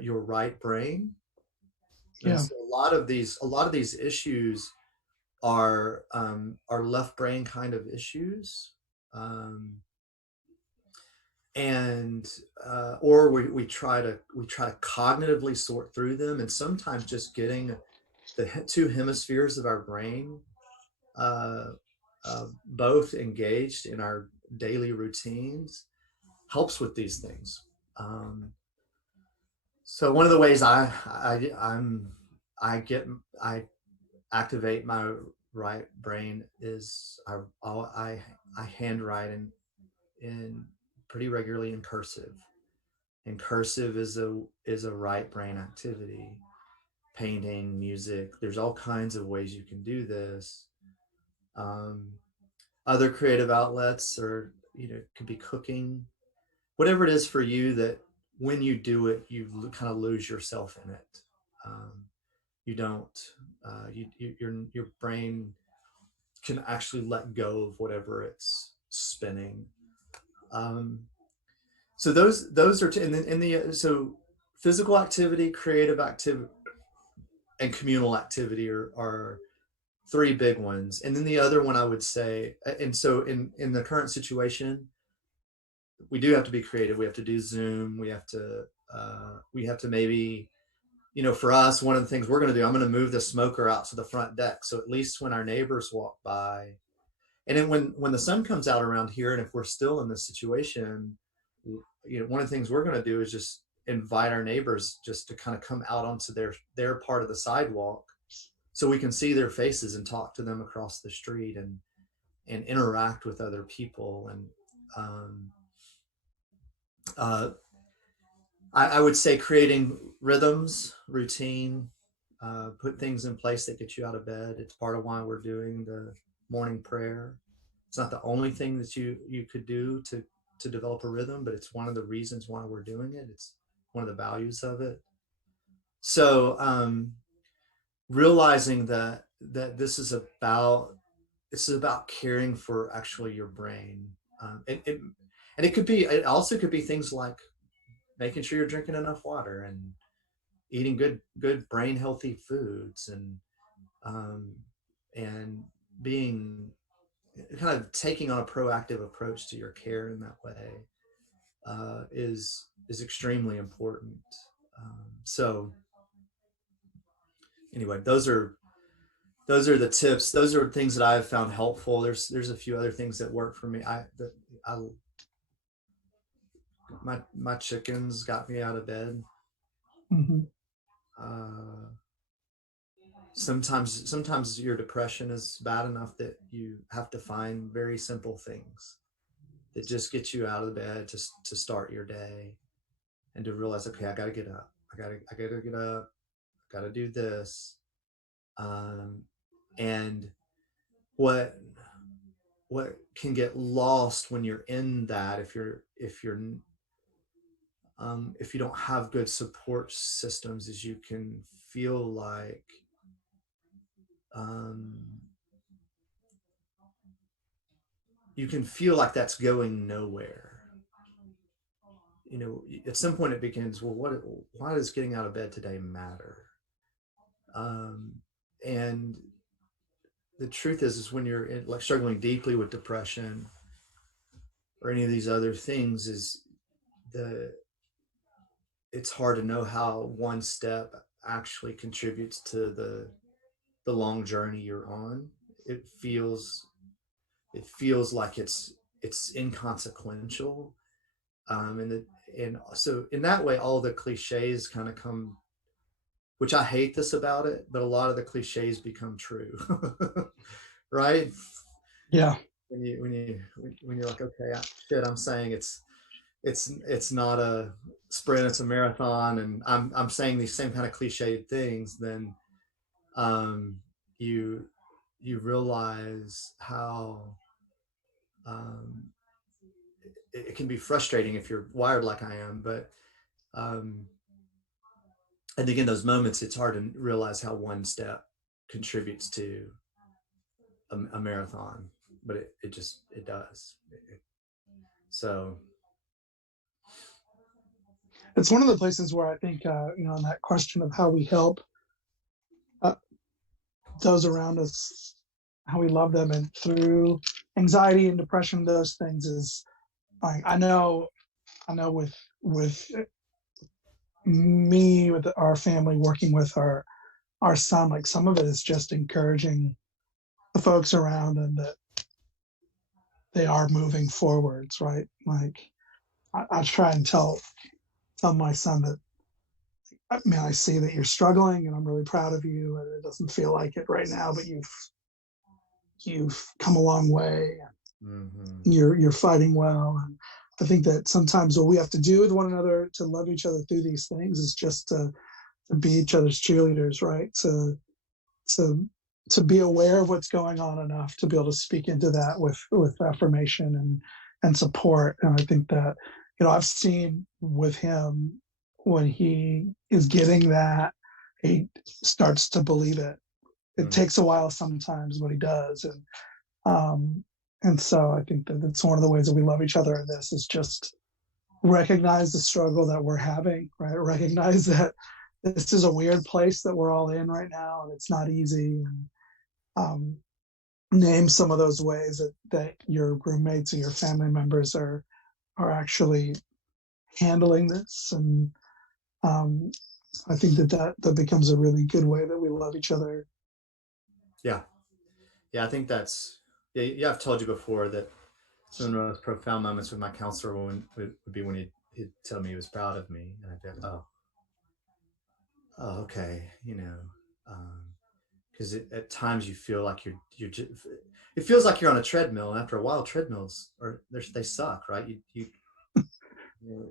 your right brain. And Yeah. so a lot of these issues are left brain kind of issues. And or we try to cognitively sort through them, and sometimes just getting the two hemispheres of our brain uh, both engaged in our daily routines helps with these things. So one of the ways I activate my right brain is I handwrite in pretty regularly in cursive. And cursive is a right brain activity. Painting, music, there's all kinds of ways you can do this. Other creative outlets, or it could be cooking, whatever it is for you, that when you do it, you kind of lose yourself in it. You don't, your brain can actually let go of whatever it's spinning. So those are so physical activity, creative activity, and communal activity are three big ones. And then the other one I would say, and so in the current situation, we do have to be creative. We have to do Zoom. We have to maybe, for us, one of the things we're going to do, I'm going to move the smoker out to the front deck. So at least when our neighbors walk by, and then when the sun comes out around here, and if we're still in this situation, one of the things we're going to do is just invite our neighbors just to kind of come out onto their part of the sidewalk, so we can see their faces and talk to them across the street and interact with other people. And I would say creating rhythms, routine, put things in place that get you out of bed. It's part of why we're doing the morning prayer. It's not the only thing that you could do to develop a rhythm, but it's one of the reasons why we're doing it. It's one of the values of it. So realizing that this is about caring for actually your brain. And it also could be things like making sure you're drinking enough water and eating good brain healthy foods, and being kind of taking on a proactive approach to your care in that way is extremely important. So anyway, those are the tips. Those are things that I've found helpful. There's a few other things that work for me. My chickens got me out of bed. Mm-hmm. Sometimes your depression is bad enough that you have to find very simple things that just get you out of bed to start your day, and to realize, okay, I got to get up. I got to get up. I got to do this. And what can get lost when you're in that, if you don't have good support systems, is you can feel like that's going nowhere. at some point it begins, well, why does getting out of bed today matter? And the truth is when you're like struggling deeply with depression or any of these other things, it's hard to know how one step actually contributes to the long journey you're on. It feels like it's inconsequential, and so in that way, all the cliches kind of come, which I hate this about it, but a lot of the cliches become true, right? Yeah. When you're like, okay, shit, I'm saying it's not a sprint, it's a marathon, and I'm saying these same kind of cliched things, then you realize how um, it can be frustrating if you're wired like I am, but um, I think in those moments it's hard to realize how one step contributes to a marathon, but it does. So It's one of the places where I think, in that question of how we help uh, those around us, how we love them, and through anxiety and depression, those things is, like, I know with me, with our family, working with our son, like some of it is just encouraging the folks around and that they are moving forwards, right? Like I try and tell my son that, I mean, I see that you're struggling and I'm really proud of you, and it doesn't feel like it right now, but you've come a long way. mm-hmm. You're fighting well. And I think that sometimes what we have to do with one another to love each other through these things is just to be each other's cheerleaders, right? To be aware of what's going on enough to be able to speak into that with affirmation and support. And I think that, I've seen with him, when he is getting that, he starts to believe it. It takes a while sometimes, but he does. And so I think that it's one of the ways that we love each other in this is just recognize the struggle that we're having, right? Recognize that this is a weird place that we're all in right now, and it's not easy. And name some of those ways that your roommates and your family members are actually handling this. And I think that becomes a really good way that we love each other. Yeah. I think yeah. I've told you before that some of the most profound moments with my counselor would be when he'd tell me he was proud of me, and I'd be like, oh, okay, because at times you feel like you're just, it feels like you're on a treadmill, and after a while treadmills they suck, right? At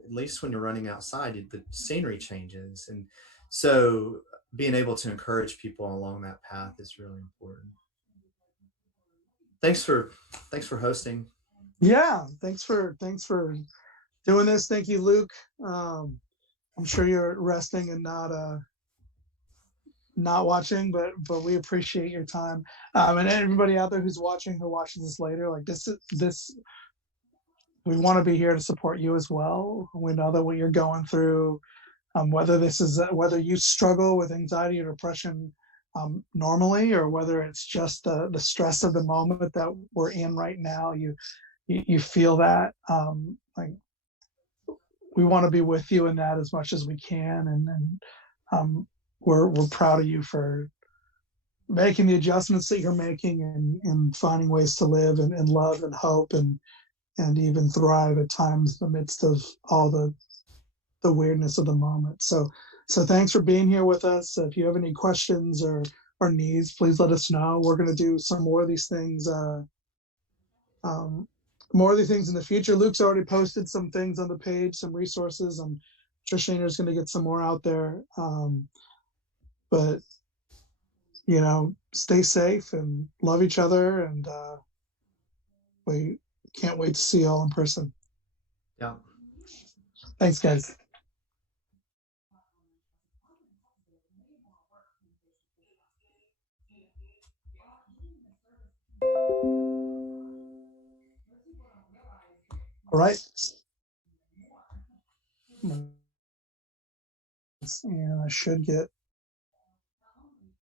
least when you're running outside, the scenery changes, and so being able to encourage people along that path is really important. Thanks for hosting. Yeah, thanks for doing this. Thank you, Luke. I'm sure you're resting and not watching, but we appreciate your time. And everybody out there who watches this later, like this, we want to be here to support you as well. We know that what you're going through, whether you struggle with anxiety or depression normally, or whether it's just the stress of the moment that we're in right now, you feel that, like, we want to be with you in that as much as we can. And we're proud of you for making the adjustments that you're making, and finding ways to live and love and hope and even thrive at times in the midst of all the weirdness of the moment. So thanks for being here with us. If you have any questions or needs, please let us know. We're going to do some more of these things, in the future. Luke's already posted some things on the page, some resources. I'm sure Shayna's going to get some more out there. But stay safe and love each other, and we can't wait to see you all in person. Yeah. Thanks, guys. All right. and I should get